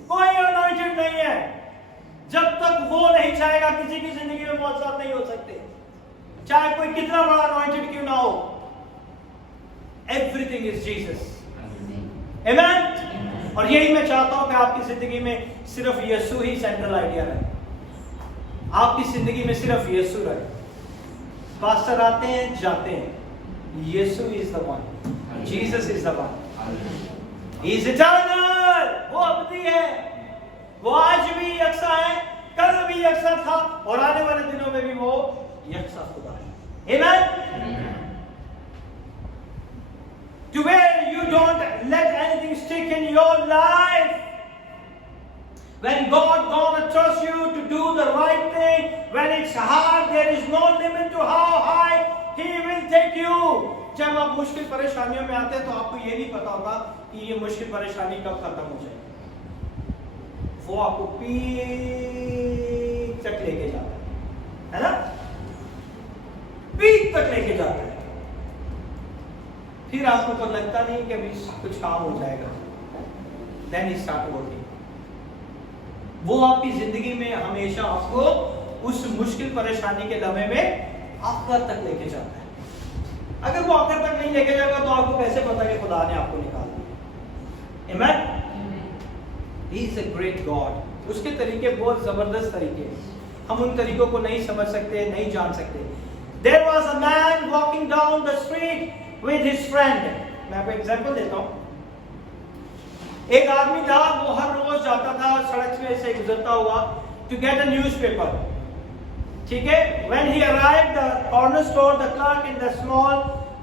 कोई anointed नहीं है. जब तक वो नहीं चाहेगा, किसी की जिंदगी में मौजूद नहीं हो सकते, चाहे कोई कितना बड़ा anointed क्यों ना हो. Everything is Jesus. Amen? और यही मैं चाहता हूं कि आपकी जिंदगी में सिर्फ यीशु ही सेंट्रल आइडिया रहे. आपकी जिंदगी में सिर्फ यीशु रहे. पास्टर आते हैं, जाते हैं, Yeshu is the one. Jesus is the one. He is eternal. वो अबदी है. वो आज भी यकसा है, कल भी यकसा था, और आने वाले दिनों में भी वो यकसा खुदा है. Amen? To where you don't let anything stick in your life. When God gonna trust you to do the right thing, when it's hard, there is no limit to how high He will take you. जब आप मुश्किल परेशानियों में आते हैं तो आपको ये नहीं पता होता कि ये मुश्किल परेशानी कब खत्म हो जाए. वो आपको पीक तक लेके जाता है ना? पीक तक लेके जाता है. फिर आपको पता लगता नहीं कि अभी कुछ काम हो जाएगा. Then he start working. वो आपकी जिंदगी में हमेशा आपको उस मुश्किल परेशानी के लम्हे में आखिर तक लेके जाता है. अगर वो आखिर तक नहीं लेके जाएगा तो आपको कैसे पता कि खुदा ने आपको निकाल दिया. Amen? He is a great God. उसके तरीके बहुत जबरदस्त तरीके हैं. हम उन तरीकों को नहीं समझ सकते, नहीं जान सकते. There was a man walking down the street with his friend. मैं आपको एग्जांपल देता हूँ. एक आदमी था, वो हर रोज जाता था सड़क में से गुजरता हुआ to get a newspaper. ठीक है, when he arrived the corner store, the clerk in the small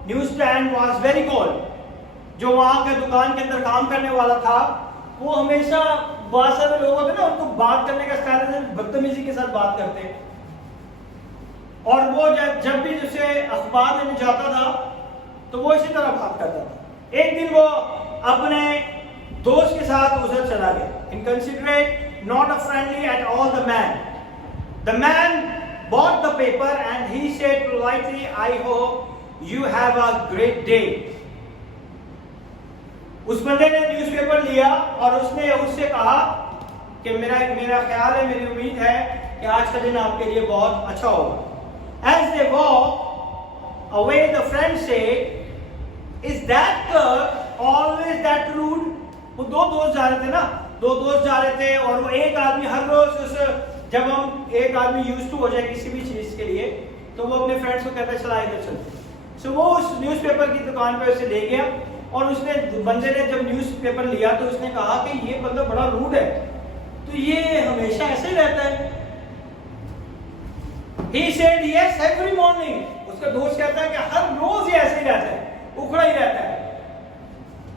newsstand was very cold. जो वहाँ के दुकान के अंदर काम करने वाला था, वो हमेशा बहुत सारे लोग होते ना, उनको बात करने का स्टाइल है बदतमीजी के साथ बात करते हैं। और वो जब भी जैसे अखबार लेने जाता था तो वो इसी तरह बात करता था। एक दिन वो अपने दोस्त के साथ उधर चला गया। Inconsiderate, not a friendly at all the man. The man bought the paper and he said politely, I hope you have a great day. उस बंदे ने न्यूज़पेपर लिया और उसने उससे कहा कि मेरा ख्याल है, मेरी उम्मीद है कि आज का दिन आपके लिए बहुत अच्छा होगा। As they walked away, the friend said, Is that clerk always that rude? वो दो दोस्त जा रहे थे और वो एक आदमी हर रोज जब हम एक आदमी यूज्ड टू हो जाए किसी भी चीज के लिए तो वो अपने फ्रेंड्स को कहता है चला इधर चलते। सो वो उस न्यूज़पेपर की दुकान पे उसे ले गया और उसने बंदे ने जब न्यूज़पेपर लिया तो उसने कहा कि ये बंदा बड़ा रूड है, तो ये हमेशा ऐसे ही रहता है। He said yes every morning. उसका दोस्त कहता है कि हर रोज ये ऐसे ही रहता है, उखड़ा ही रहता है।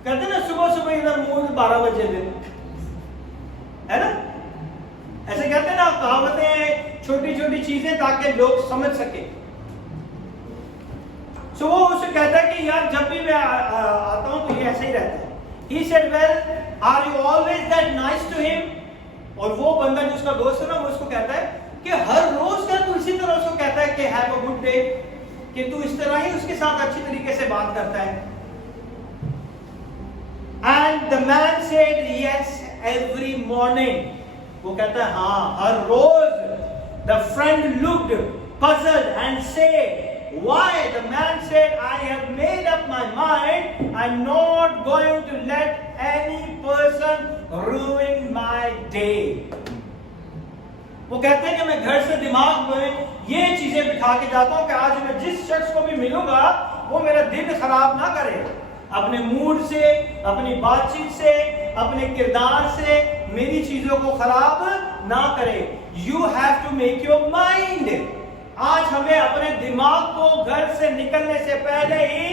कहते ना सुबह सुबह इधर मूड 12 बजे दिन, है ना, ऐसे कहते ना, कहावतें हैं छोटी छोटी चीजें ताकि लोग समझ सके। सो वो उसे कहता है कि यार जब भी मैं आता हूं तो ये ऐसे ही रहता है। He said, well, are you always that nice to him? और वो बंदा जिसका दोस्त है ना, वो उसको कहता है कि हर रोज का तू इसी तरह उसको कहता है कि हैव अ गुड डे, कि तू इस तरह ही उसके साथ अच्छी तरीके से बात करता है। And the man said yes every morning. वो कहता है हाँ हर रोज। The friend looked puzzled and said, why? The man said, I have made up my mind. I'm not going to let any person ruin my day. वो कहते हैं कि मैं घर से दिमाग में ये चीजें बिठा के जाता हूं कि आज मैं जिस शख्स को भी मिलूंगा वो मेरा दिन खराब ना करे, अपने मूड से, अपनी बातचीत से, अपने किरदार से मेरी चीजों को खराब ना करे। You have to make your mind. आज हमें अपने दिमाग को घर से निकलने से पहले ही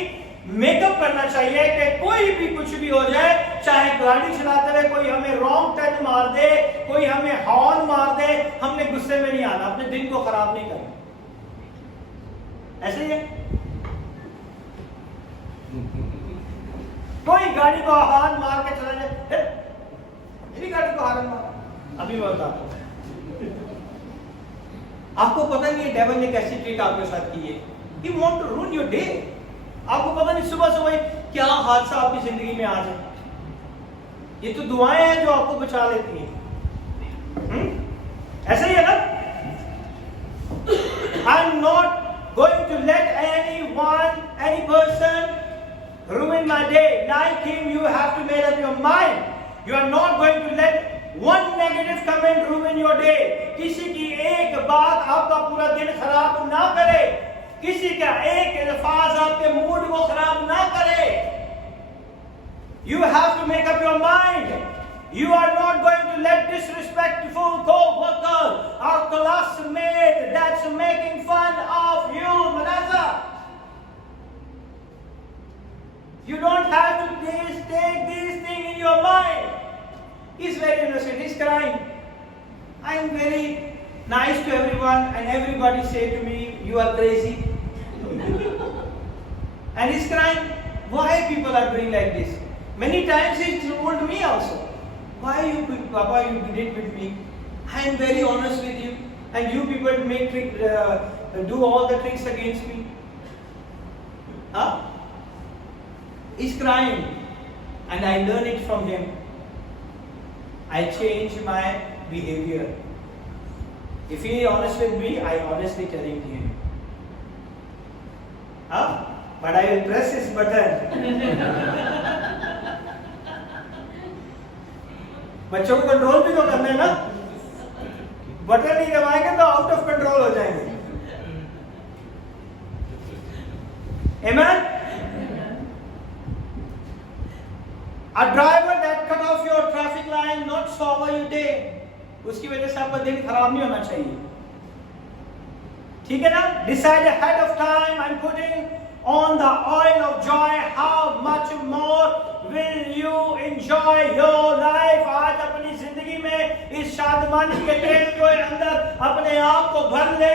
मेकअप करना चाहिए कि कोई भी कुछ भी हो जाए, चाहे गाड़ी चलाते हुए कोई हमें रॉन्ग टर्न मार दे, कोई हमें हॉर्न मार दे, हमने गुस्से में नहीं आना, अपने दिन को खराब नहीं करना। ऐसे ही है, कोई गाड़ी को हॉर्न मार के चला जाए, मेरी गाड़ी को हॉर्न मार, अभी मैं बताता हूं। आपको पता नहीं डेविल ने कैसी ट्रिक आपके साथ की है। He want to ruin your day. आपको पता नहीं सुबह सुबह क्या हादसा आपकी जिंदगी में आ जाए। ये तो दुआएं हैं जो आपको बचा लेती हैं। ऐसा ही है ना? I'm not going to let anyone, any person ruin my day. Like him, you have to make up your mind. You are not going to let one negative comment ruin your day. किसी की एक बात आपका पूरा दिन खराब ना करे, किसी का एक अल्फाज आपके मूड को खराब ना करे। You have to make up your mind. You are not going to let disrespectful co-worker or classmate that's making fun of you, Manasseh. You don't have to take these things in your mind. He's very innocent, he's crying. I'm very nice to everyone and everybody say to me, you are crazy. And he's crying. Why people are doing like this? Many times he told me also, why you Papa you did it with me? I am very honest with you and you people make do all the tricks against me. Huh? He's crying and I learn it from him. I change my behavior. If he is honest with me, I honestly tell it to him. Huh? But I will press his button. बच्चों को control भी तो करना है ना, button नहीं दबाएंगे तो आउट ऑफ कंट्रोल हो जाएंगे। Amen? A driver that cut off your traffic line not spoil your day. उसकी वजह से आपका दिन खराब नहीं होना चाहिए। ठीक है ना? Decide ahead of time and putting on the oil of joy. How much more will you enjoy your life? आज अपनी जिंदगी में इस शादमानी के तेल के अंदर अपने आप को भर ले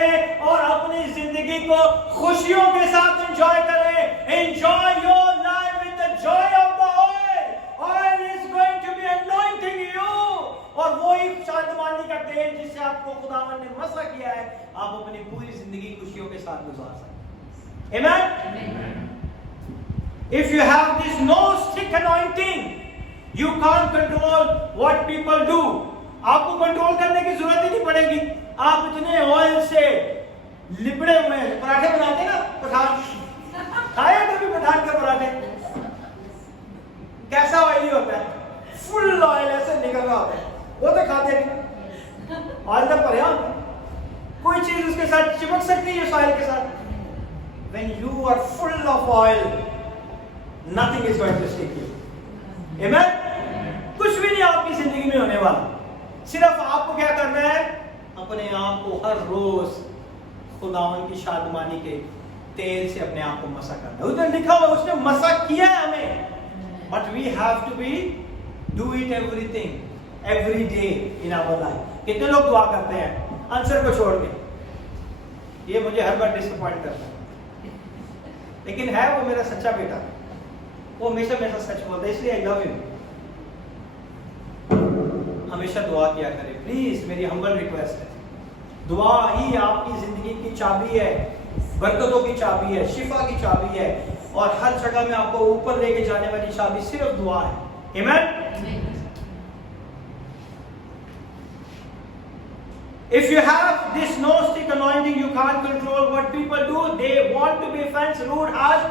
और अपनी जिंदगी को खुशियों के साथ एंजॉय करें. Enjoy your life with the joy of the oil. Oil is going to be anointing you. और वो एक शादमानी का तेल जिससे आपको खुदावन ने मसा किया है, आप अपनी पूरी जिंदगी खुशियों के साथ गुजार सकते. Amen? If you have this no stick anointing, you can't control what people do. आपको कंट्रोल करने की जरूरत ही नहीं पड़ेगी. आप इतने ऑयल से लिपड़े हुए हैं. पराठे बनाते हैं ना पठान, खाए कभी पठान के पराठे? कैसा ऑयली होता है? फुल ऑयल ऐसे निकल रहा होता है. वो तो खाते नहीं. ऑयल तो भरे होते हैं. कोई चीज उसके साथ चिपक सकती है ऑयल के साथ. When you are full of oil, nothing is going to stick you. Amen? कुछ भी नहीं आपकी जिंदगी में होने वाला. सिर्फ आपको क्या करना है? अपने आप को हर रोज खुदावन की शादमानी के तेल से अपने आप को मसा करना है. उधर लिखा हुआ उसने मसा किया है हमें. But we have to be do it every day in our life. कितने लोग दुआ करते हैं आंसर को छोड़ के? ये मुझे हर बार डिसअपॉइंट करता है. लेकिन है वो मेरा सच्चा बेटा, वो हमेशा मेरा सच बोलता है, इसलिए आई लव हिम. हमेशा दुआ किया करें प्लीज. मेरी हम्बल रिक्वेस्ट है. दुआ ही आपकी जिंदगी की चाबी है, बरकतों की चाबी है, शिफा की चाबी है, और हर जगह में आपको ऊपर लेके जाने वाली चाबी सिर्फ दुआ है. आमीन? If you have this no stick anointing, you can't control what people do. They want to be friends, rude, harsh.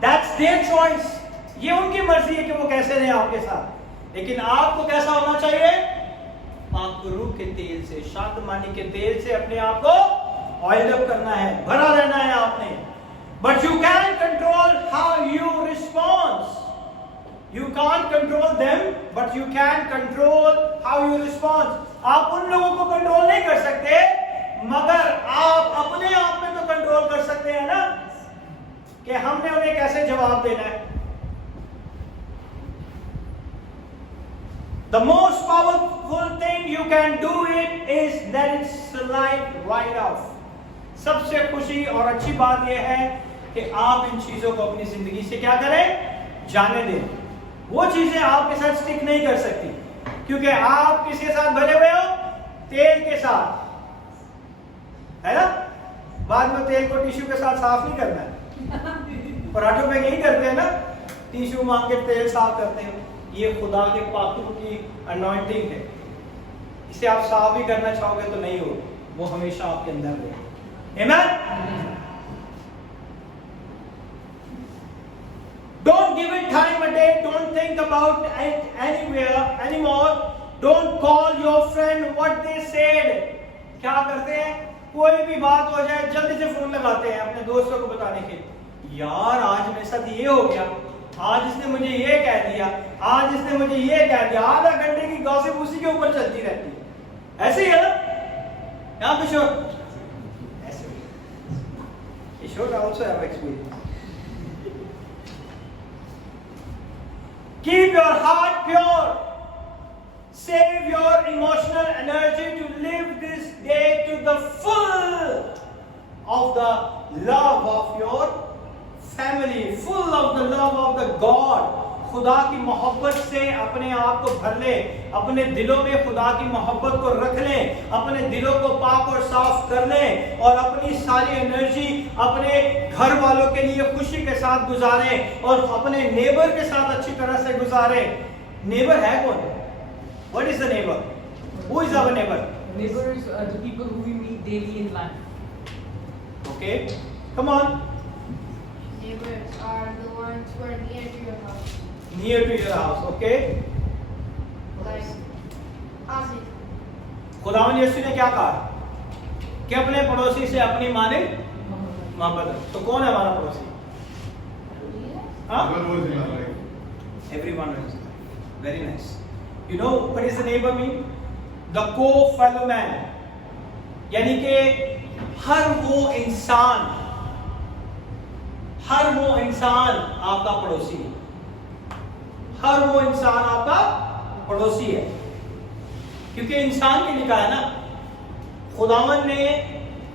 That's their choice. ये उनकी मर्जी है कि वो कैसे रहें आपके साथ. लेकिन आपको कैसा होना चाहिए? आपको रूह के तेल से, शादमानी के तेल से अपने आप को ऑयल अप करना है, भरा रहना है आपने. But you can control how you respond. You can't control them, but you can control how you respond. आप उन लोगों को कंट्रोल नहीं कर सकते, मगर आप अपने आप में तो कंट्रोल कर सकते हैं ना, कि हमने उन्हें कैसे जवाब देना है. The most powerful thing you can do it is that it's like right off. सबसे खुशी और अच्छी बात यह है कि आप इन चीजों को अपनी जिंदगी से क्या करें? जाने दें. वो चीजें आपके साथ स्टिक नहीं कर सकती, क्योंकि आप किसके साथ भरे हुए हो? तेल के साथ, है ना? बाद में तेल को टिश्यू के साथ साफ नहीं करना है. पराठों में यही करते हैं ना, टिश्यू मांग के तेल साफ करते हैं. ये खुदा के पातू की अनॉइंटिंग है. इसे आप साफ भी करना चाहोगे तो नहीं हो, वो हमेशा आपके अंदर रहेगा. आमीन? Don't give it time a day. Don't think about it anymore. Don't call your friend what they said. क्या करते हैं? कोई भी बात हो जाए जल्दी से फोन लगाते हैं अपने दोस्तों को बताने के. यार आज मेरे साथ ये हो गया, आज इसने मुझे ये कह दिया, आज इसने मुझे ये कह दिया. आधा घंटे की गॉसिप उसी के ऊपर चलती रहती है. ऐसे ही है ना? यहाँ पे शो ऐसे ही. You should also have experience. Keep your heart pure. Save your emotional energy to live this day to the full of the love of your family, full of the love of the God. खुदा की मोहब्बत से अपने आप को भर ले, अपने दिलों में खुदा की मोहब्बत को रख ले, अपने दिलों को पाक और साफ कर ले, और अपनी सारी एनर्जी अपने घर वालों के लिए खुशी के साथ गुजारे, और अपने नेबर के साथ अच्छी तरह से गुजारे. नेबर है कौन? What is the neighbor? Who is our neighbor? Neighbors are the people who we meet daily in life. Okay, come on. Neighbors are the ones who are near to your house. Near to your house, okay? Like, opposite. खुदावन यीशु ने क्या कहा? कि अपने पड़ोसी से अपनी मानिंद मोहब्बत. तो कौन है हमारा पड़ोसी? हाँ? Everyone is. Very nice. You know what is the neighbor mean? The co-fellow man. यानी कि हर वो इंसान आपका पड़ोसी है। हर वो इंसान आपका पड़ोसी है, क्योंकि इंसान के लिखा है ना। खुदावन ने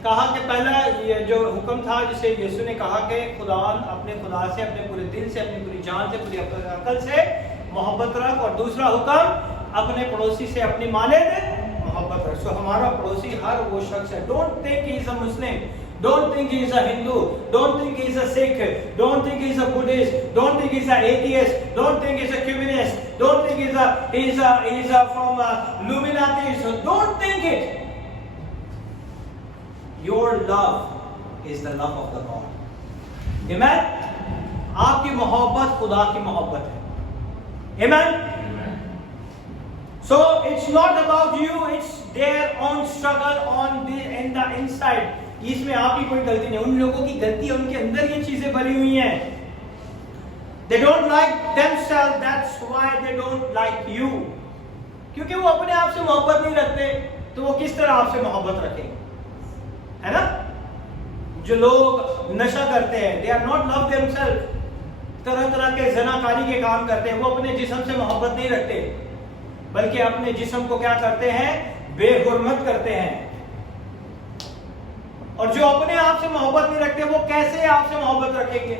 कहा कि पहला ये जो हुक्म था जिसे यीशु ने कहा कि खुदावन अपने खुदा से, अपने पूरे दिल से, अपनी पूरी जान से, पूरी अकल से मोहब्बत रख, और दूसरा हुक्म अपने पड़ोसी से अपनी मानद मोहब्बत रख। सो हमारा पड़ोसी हर वो शख्स है। Don't think he is a Muslim, don't think he is a Hindu, don't think he is a Sikh, don't think he is a Buddhist, don't think he is a atheist, don't think he is a communist, don't think he is from Illuminati. So don't think it. Your love is the love of the God. Amen. आपकी मोहब्बत खुदा की मोहब्बत है। Amen. So it's not about you, it's their own struggle in the inside. इसमें आपकी कोई गलती नहीं, उन लोगों की गलती है, उनके अंदर ये चीजें भरी हुई हैं। They don't like themselves, that's why they don't like you. क्योंकि वो अपने आप से मोहब्बत नहीं रखते, तो वो किस तरह आपसे मोहब्बत रखेंगे, है ना? जो लोग नशा करते हैं, they are not love themselves, तरह तरह के ज़नाकारी के काम करते हैं, वो अपने जिस्म से मोहब्बत नहीं रखते, बल्कि अपने जिस्म को क्या करते हैं, बेहुरमत करते हैं। और जो अपने आप से मोहब्बत नहीं रखते, वो कैसे आपसे मोहब्बत रखेंगे?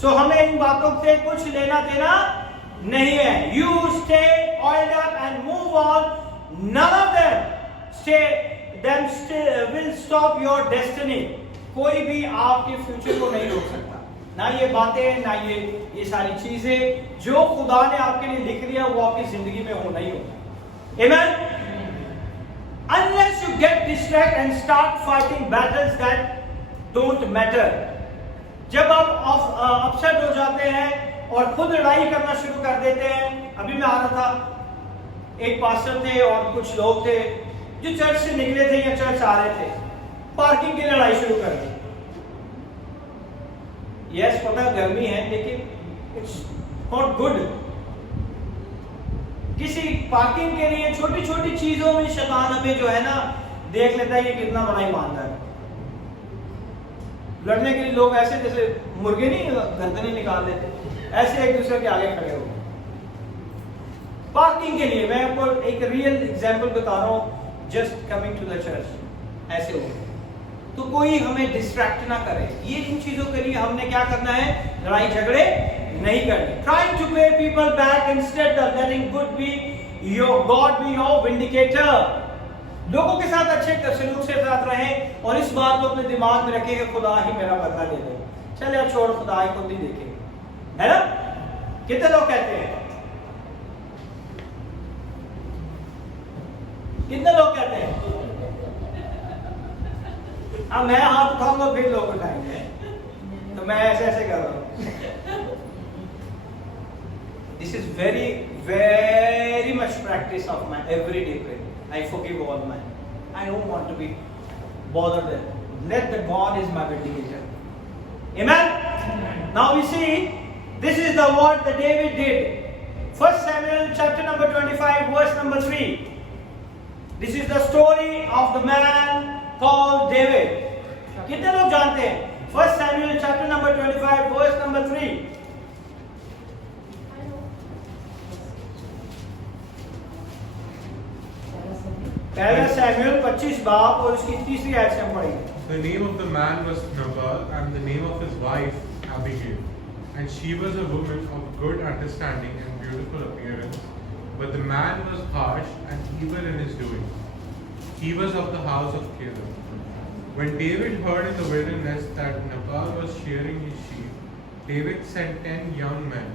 सो हमें इन बातों से कुछ लेना देना नहीं है। You stay oiled up and move on. None of them will stop your destiny. कोई भी आपके फ्यूचर को नहीं रोक सकता, ना ये बातें, ना ये सारी चीजें जो खुदा ने आपके लिए लिख लिया वो आपकी जिंदगी में होना ही होगा। Amen. Unless you get distracted and start fighting battles that don't matter. जब आप अपसेट हो जाते हैं और खुद लड़ाई करना शुरू कर देते हैं। अभी मैं आ रहा था, एक पास्टर थे और कुछ लोग थे जो चर्च से निकले थे या चर्च आ रहे थे, पार्किंग की लड़ाई शुरू कर दी। यस, पता गर्मी है, लेकिन इट्स नॉट गुड। किसी पार्किंग के लिए छोटी छोटी चीजों में शैतान हमें जो है ना देख लेता है, ये कितना बड़ा ईमानदार है। लड़ने के लिए लोग ऐसे जैसे मुर्गे नहीं गर्दनें निकाल लेते, ऐसे एक दूसरे के आगे खड़े हो। पार्किंग के लिए मैं आपको एक रियल एग्जांपल बता रहा हूँ, just coming to the church ऐसे हो, तो कोई हमें डिस्ट्रैक्ट ना करे। ये इन चीजों के लिए हमने क्या करना है, लड़ाई झगड़े नहीं करने। Trying to pay people back instead of letting God be your vindicator. लोगों के साथ अच्छे सलूक से साथ रहें और इस बात को अपने दिमाग में रखें कि खुदा ही मेरा बदला ले ले। चल यार छोड़, खुदा ही खुद ही देखे, है ना? कितने लोग कहते हैं, कितने लोग कहते हैं? अब मैं हाथ उठाऊंगा फिर लोग उठाएंगे, तो मैं ऐसे ऐसे कर रहा हूं। This is very, very much practice of my everyday prayer. I forgive all men. I don't want to be bothered them. Let the God is my vindicator. Amen? Now we see, this is the word that David did. 1 Samuel chapter number 25, verse number 3. This is the story of the man called David. कितने लोग जानते हैं? 1 Samuel chapter number 25, verse number 3. पहला Samuel 25 बाब और उसकी तीसरी आयत से हम पढ़ेंगे। The name of the man was Nabal, and the name of his wife Abigail, and she was a woman of good understanding and beautiful appearance. But the man was harsh and evil in his doing. He was of the house of Caleb. When David heard in the wilderness that Nabal was shearing his sheep, David sent 10 young men.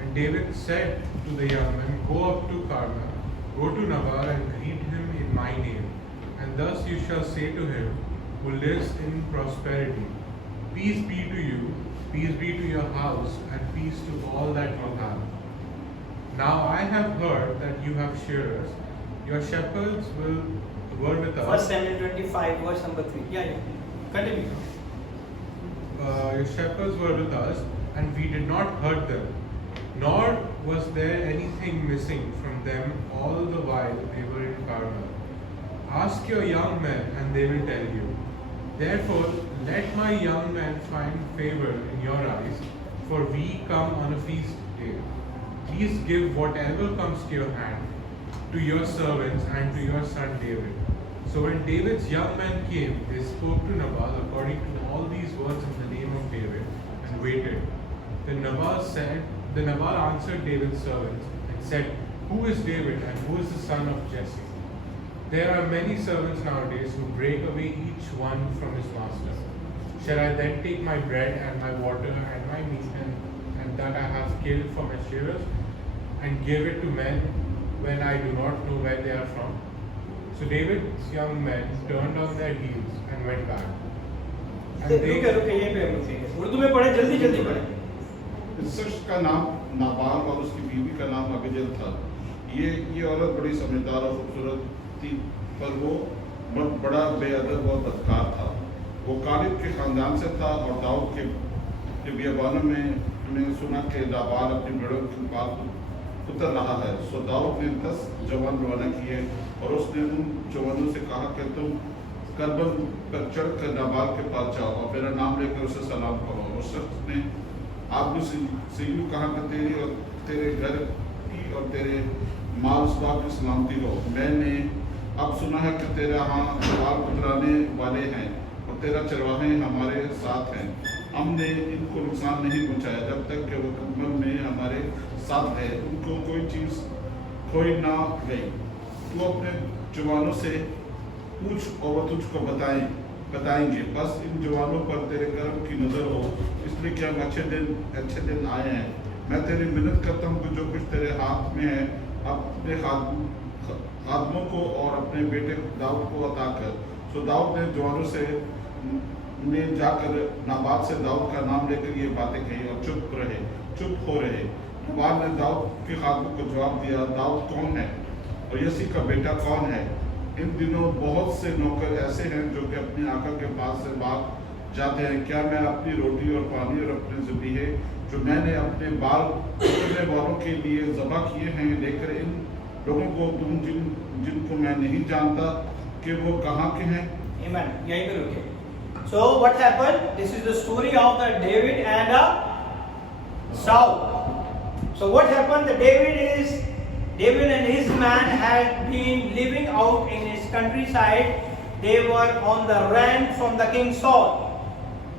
And David said to the young men, "Go up to Carmel, go to Nabal and greet him in my name. And thus you shall say to him, who lives in prosperity, peace be to you, peace be to your house, and peace to all that you have. Now I have heard that you have shearers. Your shepherds were with us." 1 Samuel 25, verse number 3. Yeah. Continue. Your shepherds were with us, and we did not hurt them, nor was there anything missing from them all the while they were in Carmel. Ask your young men, and they will tell you. Therefore, let my young men find favor in your eyes, for we come on a feast day. Please give whatever comes to your hand to your servants and to your son David. So when David's young men came, they spoke to Nabal according to all these words in the name of David, and waited. Then Nabal answered David's servants and said, Who is David, and who is the son of Jesse? There are many servants nowadays who break away each one from his master. Shall I then take my bread and my water and my meat and that I have killed for my shearers and give it to men when I do not know where they are from? So David's young men turned on their heels and went back. And रुके यहीं पे हम रुकेंगे। उर्दू में पढ़े, जल्दी पढ़े। इस शख्स का नाम नाबाल और उसकी बीवी का नाम अबीगैल था। ये औरत बड़ी समझदार और खूबसूरत थी, पर वो बड़ा बेअदब और बदकार था। वो कालिब के खानदान से था और दाऊद के बियाबानों में सुना कि नाबाल अपनी भेड़ों के पास उतर रहा है। सो दाऊद ने 10 जवान रवाना किए और उसने उन जवानों से कहा कि तुम करबल पर चढ़कर नाबाल के पास जाओ और मेरा नाम लेकर उसे सलाम करो। उस शख्स ने आपने से यूँ कहा कि तेरी और तेरे घर की और तेरे माल उसबाब की सलामती हो। मैंने अब सुना है कि तेरे यहाँ बाल कुतराने वाले हैं और तेरा चरवाहे हमारे साथ हैं। हमने इनको नुकसान नहीं पहुँचाया जब तक कि वो कमर में हमारे साथ है, उनको कोई चीज़ खोई ना गई। तू अपने जवानों से पूछ और वो तुझको बताएंगे। बस इन जवानों पर तेरे कर्म की नज़र हो, इसलिए कि हम अच्छे दिन आए हैं। मैं तेरी मिन्नत करता हूँ कि जो कुछ तेरे हाथ में है अपने खादमों को और अपने बेटे दाऊद को अता कर। सो दाऊद ने जवानों से जाकर नाबाल से दाऊद का नाम लेकर ये बातें कही और चुप हो रहे। नाबाल ने दाऊद के खादमों को जवाब दिया, दाऊद कौन है और यसी का बेटा कौन है? इन दिनों बहुत से नौकर ऐसे हैं जो कि अपने आका के पास से भाग जाते हैं। क्या मैं अपनी रोटी और पानी और अपने ज़बीहे जो मैंने अपने बाल कुतरने वालों के लिए ज़बह किए हैं लेकर इन लोगों को दूं जिनको मैं नहीं जानता कि वो कहाँ के हैं? Amen. यहीं पे रुके। So what happened? This is the story of the David and Saul. So what happened? David and his man had been living out in his countryside. They were on the run from the king Saul.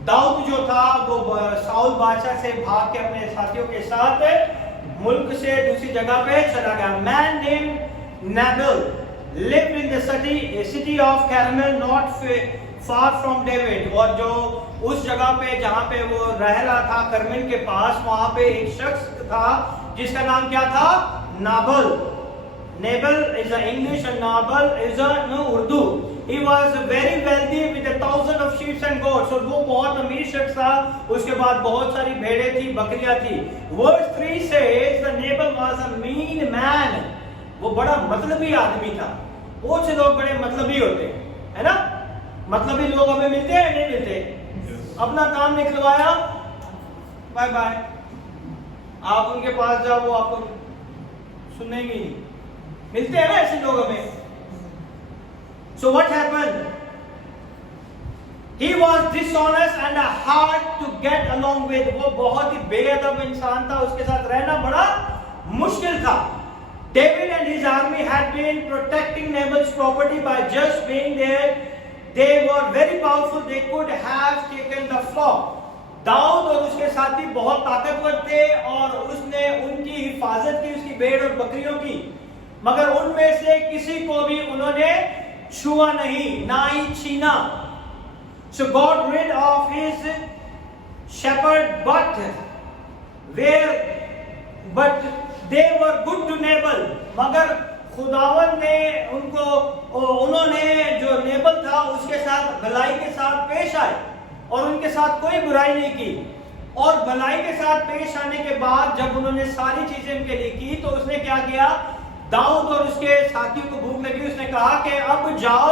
Dawood जो था वो Saul बादशाह से भाग के अपने साथियों के साथ मुल्क से दूसरी जगह पे चला गया। Man named Nabal lived in the city of Carmel, not far from David. और जो उस जगह पे जहाँ पे वो रह रहा था करमेल के पास, वहाँ पे एक शख्स था जिसका नाम क्या था? Nabal. Nabal is an English and Nabal is a Urdu. He was very wealthy with 1,000 of sheep and goats. और वो बहुत अमीर शख्स था। उसके बाद बहुत सारी भेड़ें थी, बकरियां थी। Verse 3 says the Nabal was a mean man. वो बड़ा मतलबी आदमी था। बहुत से लोग बड़े मतलबी होते हैं, है ना? मतलबी लोग हमें मिलते हैं नहीं मिलते? अपना काम निकलवाया, बाय बाय। आप उनके पास जाओ, वो आपको सुनेंगे नहीं। मिलते हैं ना ऐसे लोग हमें। So what happened? He was dishonest and hard to get along with. वो बहुत ही बेअदब इंसान था, उसके साथ रहना बड़ा मुश्किल था। David and his army had been protecting Nabal's property by just being there. They were very powerful. They could have taken the flock. Dawood और उसके साथी बहुत ताकतवर थे और उसने उनकी हिफाजत की, उसकी भेड़ और बकरियों की, मगर उनमें से किसी को भी उन्होंने छुआ नहीं, ना ही छीना। So God rid of his shepherd, but they were good to Nabal. मगर खुदावन ने उन्होंने जो नेबल था उसके साथ भलाई के साथ पेश आए और उनके साथ कोई बुराई नहीं की। और भलाई के साथ पेश आने के बाद जब उन्होंने सारी चीजें उनके लिए की तो उसने क्या किया? दाऊद और उसके साथियों को भूख लगी, उसने कहा कि अब जाओ,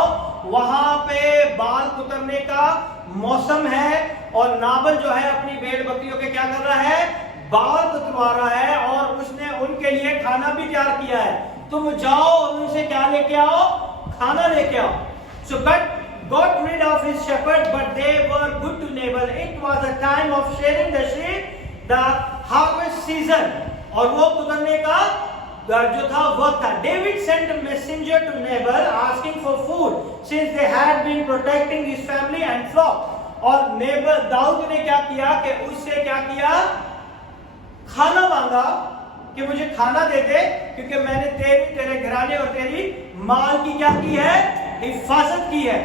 वहां पे बाल कुतरने का मौसम है और नाबल जो है अपनी भेड़ बकरियों के क्या कर रहा है? बाल कुतरवा रहा है और उसने उनके लिए खाना भी तैयार किया है। तुम जाओ और उनसे क्या लेके आओ? खाना लेके आओ. So but got rid of his shepherd, but they were good to Nabal. It was a time of sharing the sheep, the harvest season. और वो कुतरने का जो था वक्त था. David sent a messenger to Nabal asking for food, since they had been protecting his family and flock. और नेबल दाऊद ने क्या किया कि उससे क्या किया, खाना मांगा कि मुझे खाना दे दे, क्योंकि मैंने तेरे घराने और तेरी माल की क्या की है, हिफाजत की है.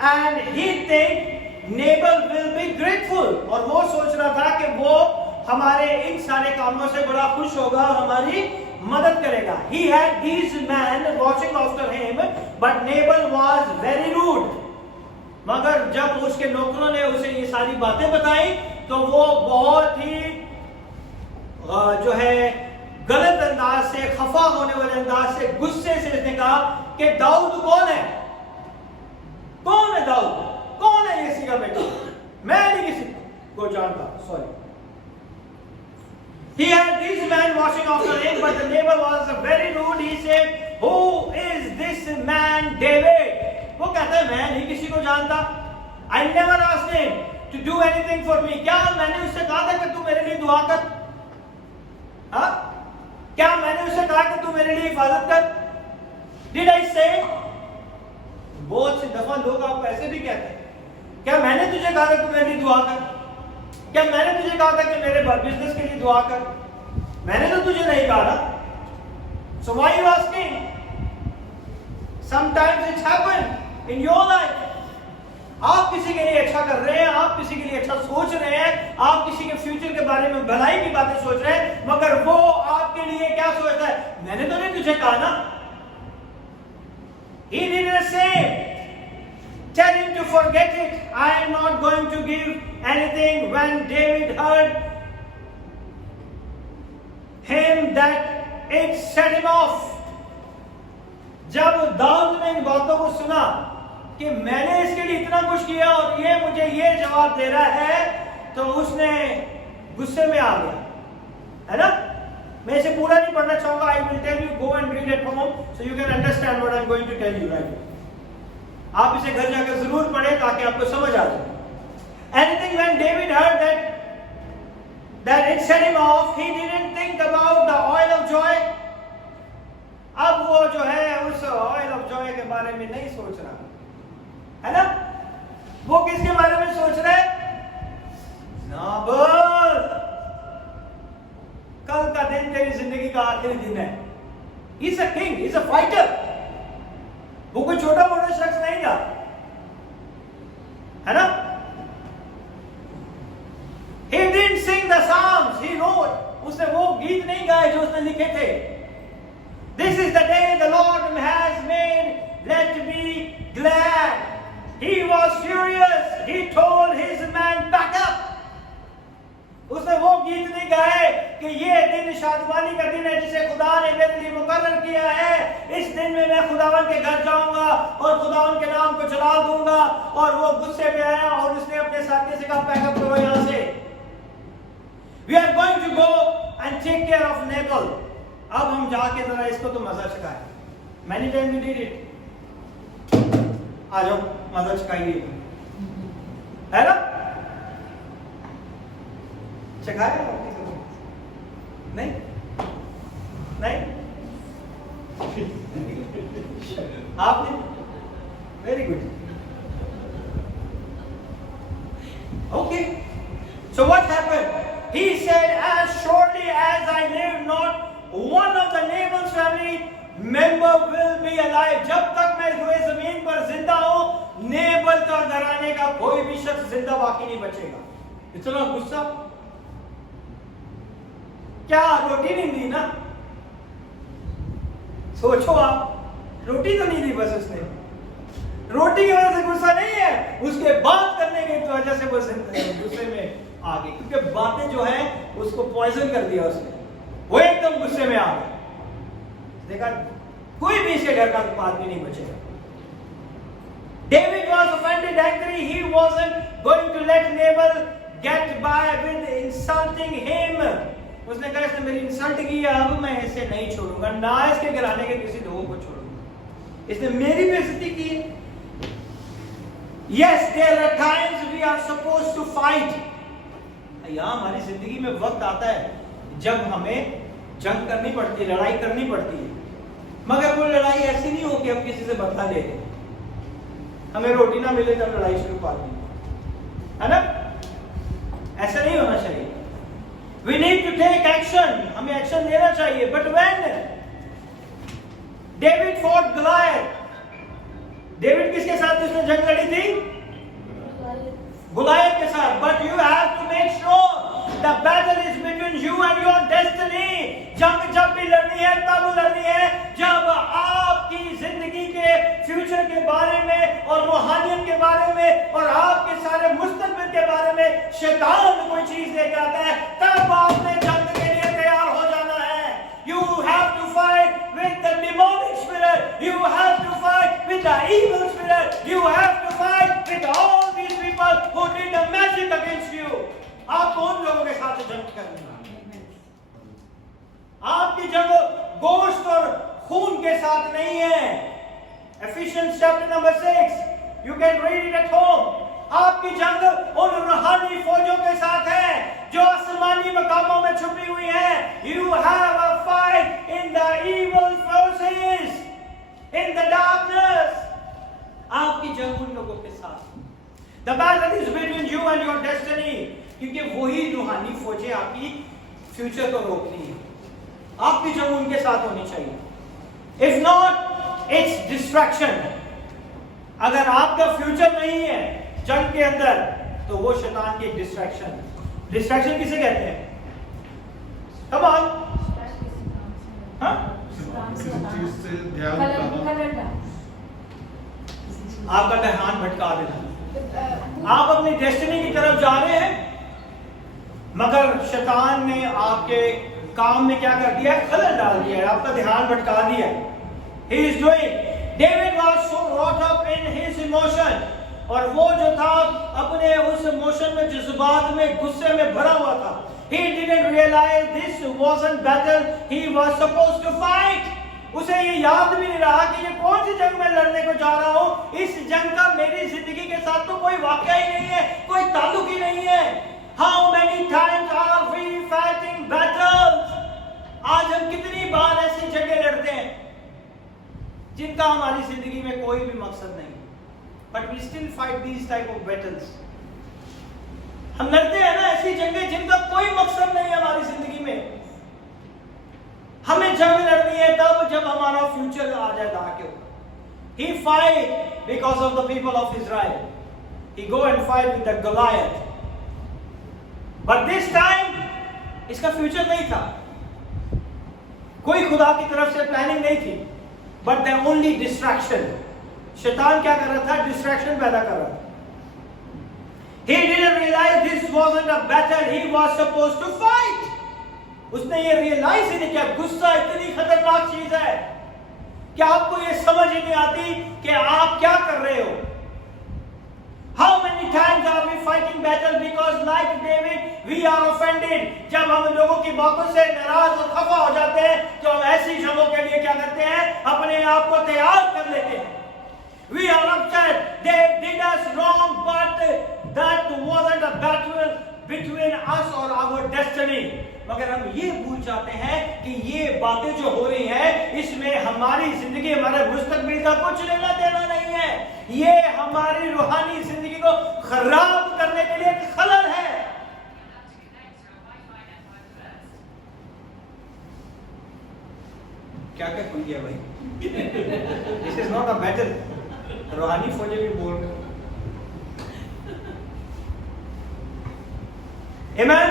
And he think Nabal will be grateful, और वो सोच रहा था कि वो हमारे इन सारे कामों से बड़ा खुश होगा और हमारी मदद करेगा. He had these men watching after him, but Nabal was very rude. मगर जब उसके नौकरों ने उसे ये सारी बातें बताई तो वो बहुत ही जो है गलत अंदाज से, खफा होने वाले अंदाज से, गुस्से से इसने कहा कि दाऊद कौन है, कौन है दाऊद, कौन है यिसी का बेटा, मैं नहीं किसी को जानता. Sorry. He had these men watching after him, but the neighbor was very rude. He said, "Who is this man David?" वो कहता है मैं नहीं किसी को जानता. I never asked him to do anything for me. क्या मैंने उससे कहा था कि तू मेरे लिए दुआ कर? हाँ? क्या मैंने उससे कहा कि तू मेरे लिए हिफाजत कर? Did I say? बहुत सी दफा लोग आपको ऐसे भी कहते हैं, क्या मैंने तुझे कहा था तू मेरे लिए दुआ कर? क्या मैंने तुझे कहा था कि मेरे बिजनेस के लिए दुआ कर? मैंने तो तुझे नहीं कहा ना. So why are you asking? Sometimes it's happened in your life. आप किसी के लिए अच्छा कर रहे हैं, आप किसी के लिए अच्छा सोच रहे हैं, आप किसी के फ्यूचर के बारे में भलाई की बातें सोच रहे हैं, मगर वो आपके लिए क्या सोचता है, मैंने तो नहीं तुझे कहा ना. He didn't say, tell him to forget it. I am not going to give anything. When David heard him, that it set him off. जब दाऊद ने इन बातों को सुना कि मैंने इसके लिए इतना कुछ किया और ये मुझे ये जवाब दे रहा है, तो उसने गुस्से में आ गया, है ना. मैं इसे पूरा नहीं पढ़ना चाहूंगा. I will tell you, go and read at home so you can understand what I am going to tell you right now. आप इसे घर जाकर जरूर पढ़ें ताकि आपको समझ आ जाए. Anything when David heard that it set him off, he didn't think about the oil of joy. अब वो जो है उस oil of joy के बारे में नहीं सोच रहा, है ना. वो किसके बारे में सोच रहा है, नाबल. कल का दिन तेरी जिंदगी का आखिरी दिन है. He's a king, he's a fighter. वो कोई छोटा मोटा शख्स नहीं था, है ना. He didn't sing the psalms he wrote. उसने वो गीत नहीं गाए जो उसने लिखे थे. This is the day the Lord has made, let be glad. He was furious. He told his man, back up. उसने वो गीत नहीं गाए कि ये दिन शादमानी का दिन है जिसे खुदा ने मेरे लिए मुकर्रर किया है. इस दिन में मैं खुदावन के घर जाऊंगा और खुदावन के नाम को जला दूंगा. और वो गुस्से में आया और उसने अपने साथी से कहा, पैकअप करो यहाँ से. We are going to go and take care of Nabal. अब हम जाके जरा इसको तो मजा चखाए. Many times we did it. आ जाओ मजा चखाइए, है ना. चखाया नहीं, नहीं आपने. Very good. Okay. So what happened? He said, as surely as I live, not one of the Nabal's family member will be alive. जब तक मैं हुए जमीन पर जिंदा हूं, नेबल का घराने का कोई भी शख्स जिंदा बाकी नहीं बचेगा. इतना गुस्सा. क्या रोटी नहीं दी ना. सोचो आप, रोटी तो नहीं दी, बस उसने रोटी की वजह से गुस्सा नहीं है, उसके बात करने की वजह से वो गुस्से में आ गई, क्योंकि बातें जो है उसको पॉइजन कर दिया उसने. वो एकदम गुस्से में आ गया. देखा, कोई भी इसके घर का आदमी नहीं बचेगा. David was offended, angry. He wasn't going to let Nabal get by with insulting him. उसने कहा इसने मेरी इंसल्ट की है, अब मैं इसे नहीं छोड़ूंगा, ना इसके घराने के किसी लोगों को छोड़ूंगा. इसने मेरी बेइज्जती की है। Yes, there are times we are supposed to fight. यहाँ हमारी जिंदगी में वक्त आता है जब हमें जंग करनी पड़ती है, लड़ाई करनी पड़ती है, मगर वो लड़ाई ऐसी नहीं हो कि हम किसी से बदला ले लें, हमें रोटी ना मिले तब लड़ाई शुरू कर दी, है ना? ऐसा नहीं होना चाहिए। We need to take action, हमें एक्शन लेना चाहिए। But when David fought Goliath, David किसके साथ उसने जंग लड़ी थी? गुलायत के साथ। But you have to make sure the battle is between you and your destiny. जंग जब भी लड़नी है तब लड़नी है जब आपकी जिंदगी के फ्यूचर के बारे में और रूहानियत के बारे में और आपके सारे मुस्तकबिल के बारे में शैतान कोई चीज लेकर आता है, तब आपने जंग के लिए तैयार हो जाना है। You have to fight with the demonic spirit. You have to fight with the evil spirit. You have to fight with all these people who did the magic against you. आपको उन लोगों के साथ जंग करनी है। आपकी जंग गोश्त और खून के साथ नहीं है। Ephesians chapter number 6. You can read it at home. आपकी जंग उन रूहानी फौजों के साथ है जो आसमानी मकामों में छुपी हुई है। You have a fight in the evil forces, in the darkness. आपकी जंग उन लोगों के साथ। The battle is between you and your destiny. क्योंकि वही रूहानी फौजें आपकी फ्यूचर को रोकती है। आपकी जंग उनके साथ होनी चाहिए। If not, it's distraction. अगर आपका फ्यूचर नहीं है जंग के अंदर तो वो शैतान की डिस्ट्रैक्शन। डिस्ट्रैक्शन किसे कहते हैं? Come on. हाँ? चीज से ध्यान हटाना, आपका ध्यान भटका देना। आप अपनी डेस्टिनी की तरफ जा रहे हैं मगर शैतान ने आपके काम में क्या कर दिया? खलल डाल दिया है, आपका ध्यान भटका दिया है। He is doing. David was so wrought up in his emotion, और वो जो था अपने उस इमोशन में, जज्बात में, गुस्से में भरा हुआ था। He didn't realize this wasn't battle he was supposed to fight. उसे ये याद भी नहीं रहा कि ये कौन सी जंग में लड़ने को जा रहा हूँ। इस जंग का मेरी जिंदगी के साथ तो कोई वाकया ही नहीं है, कोई ताल्लुक ही नहीं है। How many times are we fighting battles? आज हम कितनी बार ऐसी जंगें लड़ते हैं जिनका हमारी जिंदगी में कोई भी मकसद नहीं, but we still fight these type of battles. हम लड़ते हैं ना ऐसी जंगें जिनका कोई मकसद नहीं है हमारी जिंदगी में। हमें जंग लड़नी है तब जब हमारा फ्यूचर आ जाए दाके ऊपर। He fight because of the people of Israel. He go and fight with the Goliath. But this time इसका फ्यूचर नहीं था, कोई खुदा की तरफ से प्लानिंग नहीं थी, but the only distraction. शैतान क्या कर रहा था? डिस्ट्रैक्शन पैदा कर रहा था। He didn't realize this wasn't a battle he was supposed to fight. उसने ये रियलाइज ही नहीं किया। गुस्सा इतनी खतरनाक चीज है कि आपको ये समझ ही नहीं आती कि आप क्या कर रहे हो। How many times are we fighting battle because like David we are offended? जब हम लोगों की बातों से नाराज और खफा हो जाते हैं तो हम ऐसी जगहों के लिए क्या करते हैं? अपने आप को तैयार कर लेते हैं। We are upset. They did us wrong, but that wasn't a battle between us or our destiny. मगर हम ये भूल जाते हैं कि ये बातें जो हो रही हैं इसमें हमारी जिंदगी, हमारे मुस्तकबिल का कुछ लेना देना नहीं है। ये हमारी रूहानी जिंदगी को खराब करने के लिए एक खलल है। क्या क्या खुल गया भाई? This is not a battle. रूहानी फौजें भी बोल रहे हैं। Amen.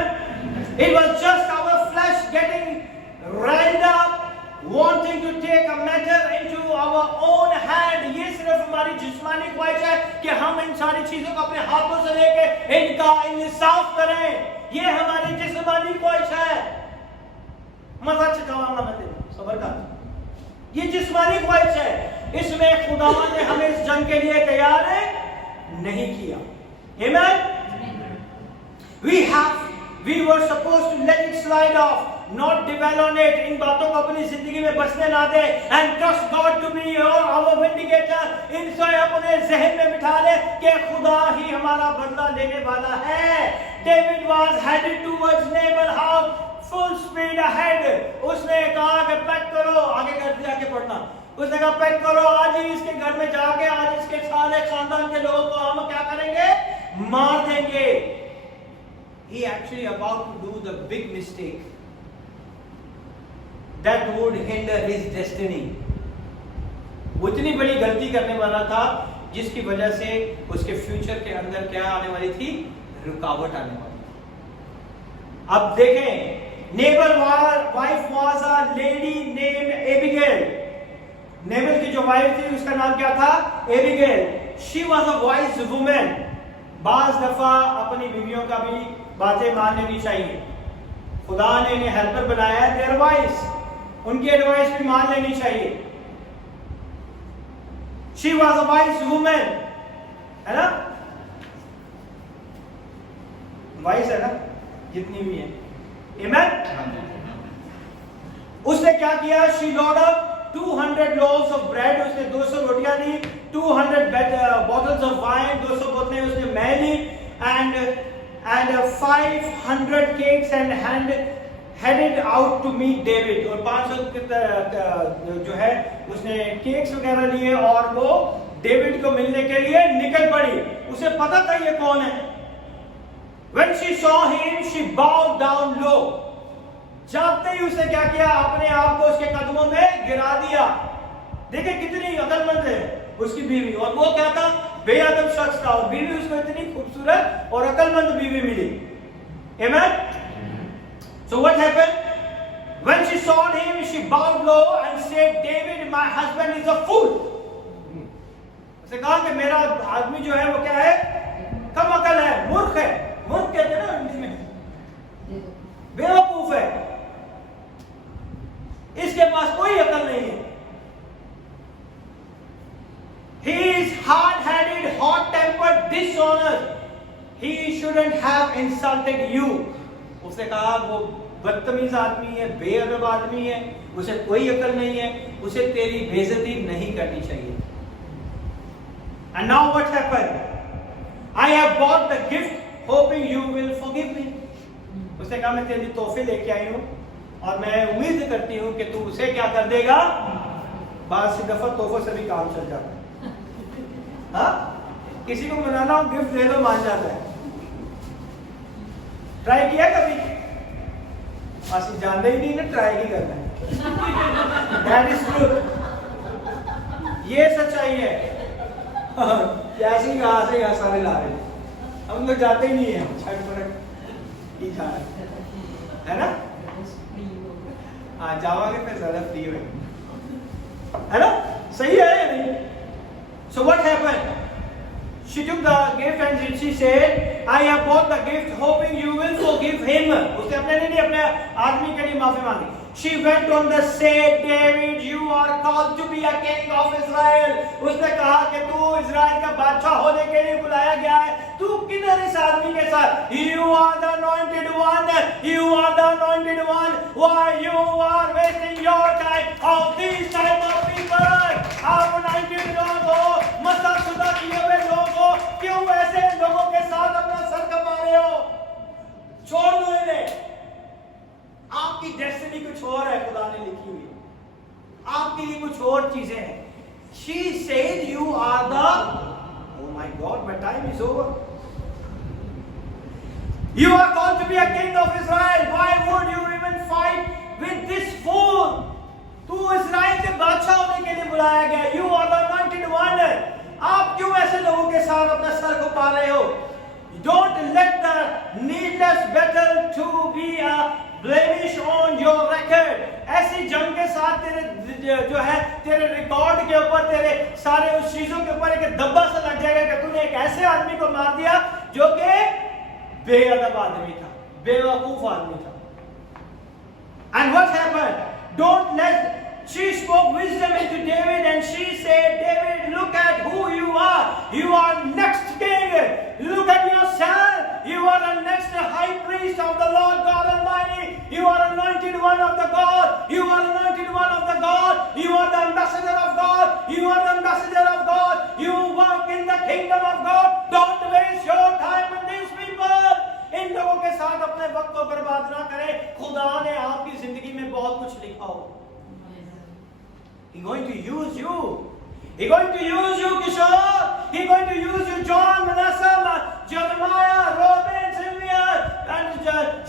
It was just our flesh getting riled up, wanting to take a matter into our own hand. ये सिर्फ हमारी जिस्मानी ख्वाहिश है कि हम इन सारी चीजों को अपने हाथों से लेके इनका इंसाफ करें। ये हमारी जिस्मानी ख्वाहिश है। मजा चकावांगा मैं तेरे सबर का। ये जिस्मानी ख्वाहिश है, इसमें खुदा ने हमें इस जंग के लिए तैयार नहीं किया। Amen. we were supposed to let it slide off, not dwell on it. इन बातों को अपनी जिंदगी में बसने ना दे, and trust God to be our vindicator. इनसे अपने जहन में बिठा ले कि खुदा ही हमारा बदला लेने वाला है. David was headed towards Nabal house, full speed ahead. उसने कहा कि पैक करो, आगे कर दिया के पढ़ना. उसने कहा पैक करो, आज ही इसके घर में जाके आज इसके सारे खानदान के लोगों को हम क्या करेंगे, मार देंगे. He actually about to do the big mistake that would hinder his destiny. वो इतनी बड़ी गलती करने वाला था जिसकी वजह से उसके फ्यूचर के अंदर क्या आने वाली थी, रुकावट आने वाली थी. अब देखें, Nabal wife was a lady name Abigail. Nabal की जो वाइफ थी उसका नाम क्या था, Abigail. She was a wise woman. बाज दफा अपनी बीवियों का भी बातें मान लेनी चाहिए. खुदा ने इन्हें हेल्पर बनाया है, देयर वाइज, उनकी एडवाइस भी मान लेनी चाहिए. She was a wise woman, है ना, वाइज है ना, जितनी भी है. आमेन. उसने क्या किया, she load up 200 loaves of bread, उसने 200 रोटियां दी, 200 bottles of wine, 200 बोतलें उसने मैं ली, and 500 cakes and headed out to meet David. और 500 जो है उसने केक्स वगैरह लिए और वो डेविड को मिलने के लिए निकल पड़ी. उसे पता था ये कौन है. When she saw him, she bowed down low. जाते ही उसने क्या किया, अपने आप को उसके कदमों में गिरा दिया. देखिए कितनी अकलमंद है उसकी बीवी, और वो क्या था, बेअदब शख्स था, और बीवी उसको इतनी खूबसूरत और अकलमंद बीवी मिली. Amen. So what happened? When she saw him, she bowed low and said, David, my husband is a fool. उसने कहा कि मेरा आदमी जो है वो क्या है, कम अकल है, मूर्ख है. मूर्ख कहते हैं ना हिंदी में, बेवकूफ है, इसके पास कोई अकल नहीं है. He is hard-headed, hot-tempered, dishonest. He shouldn't have insulted you. उसने कहा वो बदतमीज आदमी है, बेअदब आदमी है, उसे कोई अकल नहीं है, उसे तेरी बेइज्जती नहीं करनी चाहिए. And now what happened? I have bought the gift, hoping you will forgive me. उसने कहा मैं तेरे लिए तोहफे लेके आई हूँ और मैं उम्मीद करती हूँ कि तू उसे क्या कर देगा. बात सी दफा तोहफों से भी काम चल जाता है. हाँ, किसी को मनाना हो गिफ्ट दे दो, मान जाता है. ट्राई किया कभी? आसिफ जानते ही नहीं ना, ट्राई ही करना है. That is truth. ये सच्चाई है. ऐसे ही यहाँ से यहाँ सारे ला रहे हैं, हम लोग जाते ही नहीं है, छठ पटक ही जा रहे है ना. हाँ, जाओगे फिर ज्यादा फ्री होगी, है ना. सही है या नहीं? So what happened? She took the gift and she said, I have bought the gift hoping you will forgive him. उसने अपने नहीं अपने आदमी के लिए माफी मांगी. She went on to say, David, you are called to be a king of Israel. उसने कहा कि तू इज़राइल का बादशाह होने के लिए बुलाया गया है. तू किधर इस आदमी के साथ? You are the anointed one. You are the anointed one. Why you are wasting your time of these type of people? आप anointed लोग हो, मसलशुदा किए हुए लोग हो, क्यों ऐसे लोगों के साथ अपना सर कपा रहे हो? छोड़ दो इन्हें. आपकी डेस्टिनी कुछ और है, खुदा ने लिखी हुई. आपके लिए कुछ और चीजें हैं. She said you are the, oh my God, my time is over. You are called to be a king of Israel. Why would you even fight with this fool? तू इस्राएल के बादशाह होने के लिए बुलाया गया. You are the anointed one. आप क्यों ऐसे लोगों के साथ अपना सर को पा रहे हो? Don't let the needless battle to be a blemish on your record. ऐसी जंग के साथ तेरे जो है तेरे रिकॉर्ड के ऊपर, तेरे सारे उस चीजों के ऊपर एक धब्बा सा लग जाएगा कि तूने एक ऐसे आदमी को मार दिया जो कि बेअदब आदमी था, बेवकूफ आदमी था. And what happened? Don't let. She spoke wisdom into David and she said, David, look at who you are. You are next king. Look at yourself. You are the next high priest priest of the Lord God Almighty. You are anointed one of the God. You are anointed one of the God. You are the ambassador of God. You are the ambassador of God. You work in the kingdom of God. Don't waste your time with these people. इन लोगों के साथ अपने वक्त को बर्बाद ना करें. खुदा ने आपकी जिंदगी में बहुत कुछ लिखा हो. He's going to use you. He's going to use you, Kishore. He's going to use you, John, Manasseh, Jeremiah, Robin, Sylvia, and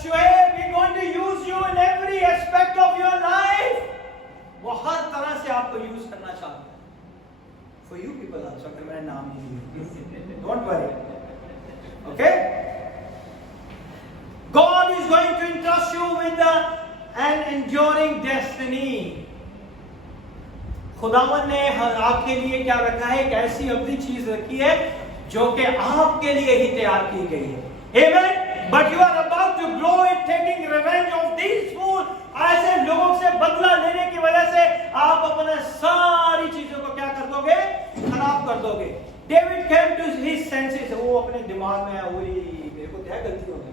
Shoaib. He's going to use you in every aspect of your life. वो हर तरह से आपको use करना चाहता है. For you people also, अगर मेरा नाम नहीं लिया. Don't worry. Okay? God is going to entrust you with an enduring destiny. खुदावन ने आपके लिए क्या रखा है? एक ऐसी अवधि चीज रखी है जो कि आपके लिए ही तैयार की गई है. Amen. But you are about to blow it, taking revenge of these fools. ऐसे लोगों से बदला लेने की वजह से आप अपने सारी चीजों को क्या कर दोगे? खराब कर दोगे. David came to his senses. वो अपने दिमाग में वही मेरे को क्या गलती हो गई.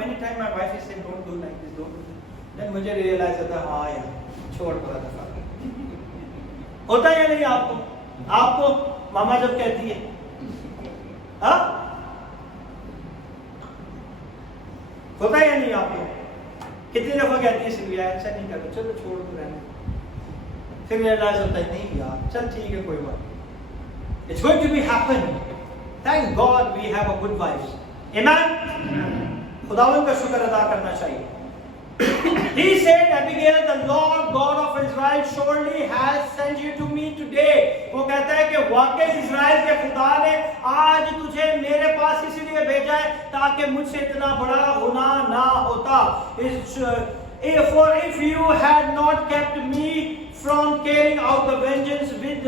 Many times my wife is saying don't do like this, don't do that. Then मुझे realize होता है हाँ यार छोड़ पड़ा था. होता है या नहीं आपको? आपको मामा जब कहती है हाँ होता है या नहीं आपको? कितनी दफा कहती है सिल्विया ऐसा नहीं करो, चलो छोड़ दो रहने. फिर रियलाइज होता है नहीं यार चल ठीक है कोई बात. It's going to be happen. Thank God we have a good wives. Amen. खुदावन का शुक्र अदा करना चाहिए. He said, Abigail, the Lord God of Israel surely has sent you to me today. वो कहता है कि वाकई इज़राइल के खुदा ने आज तुझे मेरे पास इसलिए भेजा है ताकि मुझसे इतना बड़ा गुनाह ना होता. For if you had not kept me from carrying out the vengeance with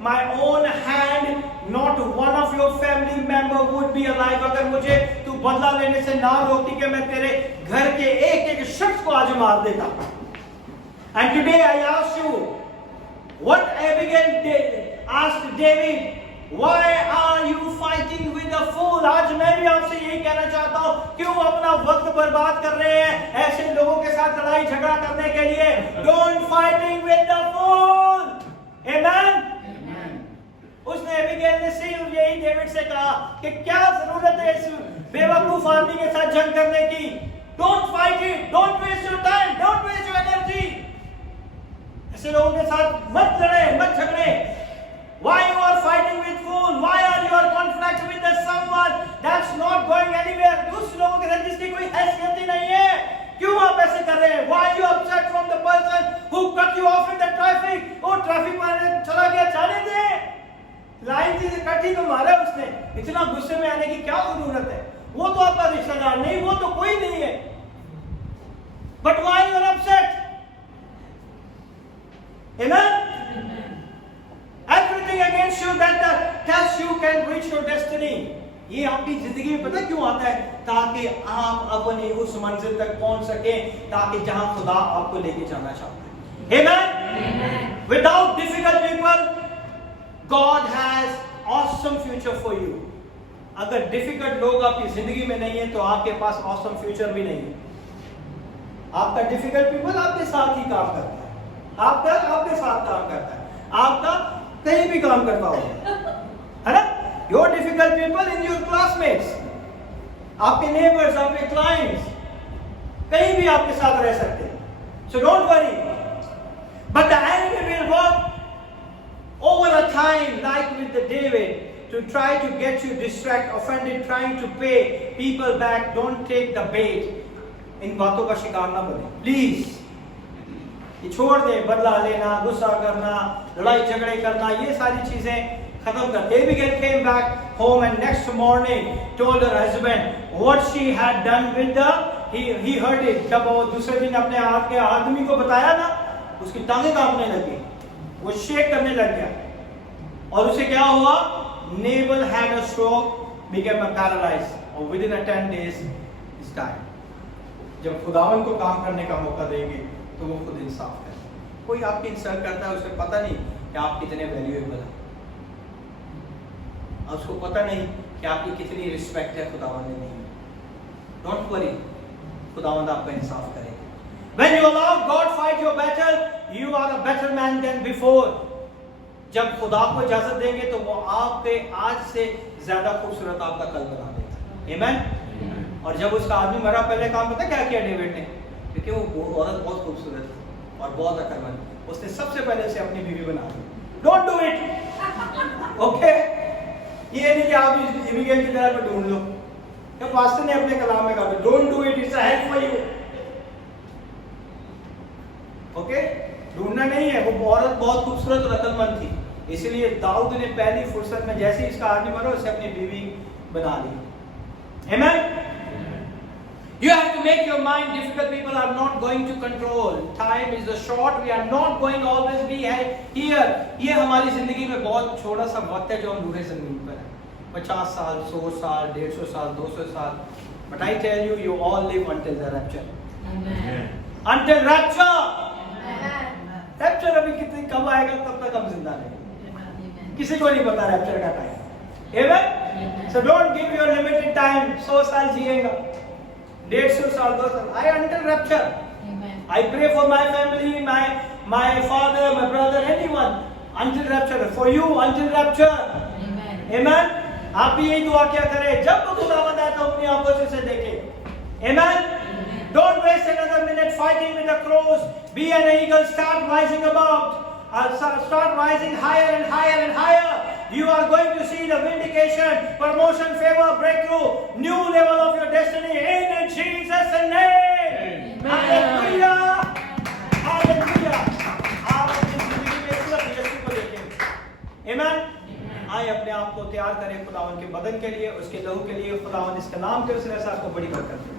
my own hand, not one of your family member would be alive. अगर मुझे तू बदला लेने से ना रोकती कि मैं तेरे घर के एक एक शख्स को आज मार देता. And today I ask you, what Abigail did, asked David, why are you fighting with a fool? आज मैं भी आपसे यही कहना चाहता हूँ, क्यों अपना वक्त बर्बाद कर रहे हैं ऐसे लोगों के साथ लड़ाई झगड़ा करने के लिए? Don't fighting with the fool. Amen. उसने एबिगेल ने सिर्फ यही डेविड से कहा कि क्या जरूरत है इस बेवकूफ आदमी के साथ जंग करने की? Don't fight it. Don't waste your time. Don't waste your energy. ऐसे लोगों के साथ मत लड़े, मत झगड़े. Why you are fighting with fool? Why are you are conflict with someone that's not going anywhere? उस लोगों के साथ जिसकी कोई हैसियत ही नहीं है, क्यों आप ऐसे कर रहे हैं? Why you upset from the person who cut you off in the traffic? वो ट्रैफिक में चला गया, जाने दे. लाइन थी कटी तो मारा उसने. इतना गुस्से में आने की क्या जरूरत है? वो तो आपका रिश्तेदार नहीं, वो तो कोई नहीं है. But why you are upset? Amen. Everything against you that tells you can reach your destiny. ये आपकी जिंदगी में पता क्यों आता है? ताकि आप अपनी उस मंजिल तक पहुंच सके, ताकि जहां खुदा आपको लेके जाना चाहता है. Amen. Without difficult people, God has awesome future for you. अगर difficult लोग आपकी जिंदगी में नहीं है तो आपके पास awesome future भी नहीं है. आपका difficult people आपके साथ ही काम करता है. आपके साथ काम करता है. आपका कहीं भी काम करता होगा, है ना? Your difficult people in your classmates, आपके neighbors, आपके clients, कहीं भी आपके साथ रह सकते हैं. So don't worry. But the enemy will work over a time, like with the David, to try to get you distracted, offended, trying to pay people back. Don't take the bait. इन बातों का शिकार ना बने, please. ये छोड़ दे, बदला लेना, गुस्सा करना, लड़ाई झगड़े करना, ये सारी चीजें खत्म कर. Abigail came back home and next morning told her husband what she had done with the. He heard it. जब वो दूसरे दिन अपने आपके आदमी को बताया ना, उसकी टांगें कांपने लगी, वो शेक करने लग गया. और उसे क्या हुआ? Nabal had a stroke, became a paralyzed, और within 10 days he died. जब खुदावन को काम करने का मौका देंगे तो वो खुद इंसाफ है. कोई आपकी इंसल्ट करता है, उसे पता नहीं कि आप कितने वैल्यूएबल हैं, और उसको पता नहीं कि आपकी कितनी रिस्पेक्ट है खुदावन ने नहीं. डोंट वरी, खुदावंद आपका इंसाफ करेगा। When you allow God fight your battle, you are a better man than before. जब खुदा को इजाजत देंगे तो वो आपके आज से ज्यादा खूबसूरत आपका कल बना देगा। आमीन। और जब उसका आदमी मरा, पहले काम पता क्या किया डेविड ने? क्योंकि वो औरत बहुत खूबसूरत थी और बहुत अकलमंद, उसने सबसे पहले उसे अपनी बीवी बना दी। Don't do it, okay? ये नहीं कि आप एबीगेल की तरह पे ढूंढ लो। तो पास्टर ने अपने कलाम में कहा, don't do it, it's a help for you. Okay, ढूंढना नहीं है। वो औरत बहुत खूबसूरत और अकलमंद थी, इसलिए दाऊद ने पहली फुर्सत में जैसे ही इसका आदमी मरा, उसे अपनी बीवी बना ली। आमीन। You have to make your mind difficult. People are not going to control. Time is the short. We are not going to always be here. ये हमारी जिंदगी में बहुत छोटा सा वक्त है जो हम बूढ़े जमीन पर हैं। 50 साल, 100 साल, 150 साल, 200 साल। But I tell you, you all live until the rapture. Amen. Until rapture. Rapture अभी कितनी कब आएगा, तब तक हम जिंदा रहेंगे। किसी को नहीं पता rapture का time. Amen. So don't give your limited time. 100 साल जिएगा, 150 साल, 200 साल. I until rapture. I pray for my family, my father, my brother, anyone until rapture. For you until rapture. Amen. आप भी यही दुआ क्या करें, जब वो खुदावंद आए तो अपनी आंखों से उसे देखें। Amen. Don't waste another minute fighting with the crows. Be an eagle. Start rising above. Start rising higher and higher and higher. You are going to see the vindication, promotion, favor, breakthrough, new level of your destiny in Jesus' name. Hallelujah. Hallelujah. आप अपनी जिंदगी में सिर्फ यीशु को देखें। Amen. आए अपने आप को तैयार करें खुदावंद के बदन के लिए, उसके लहू के लिए। खुदावंद इसके नाम के वसीले से आपको बड़ी बरकत दे।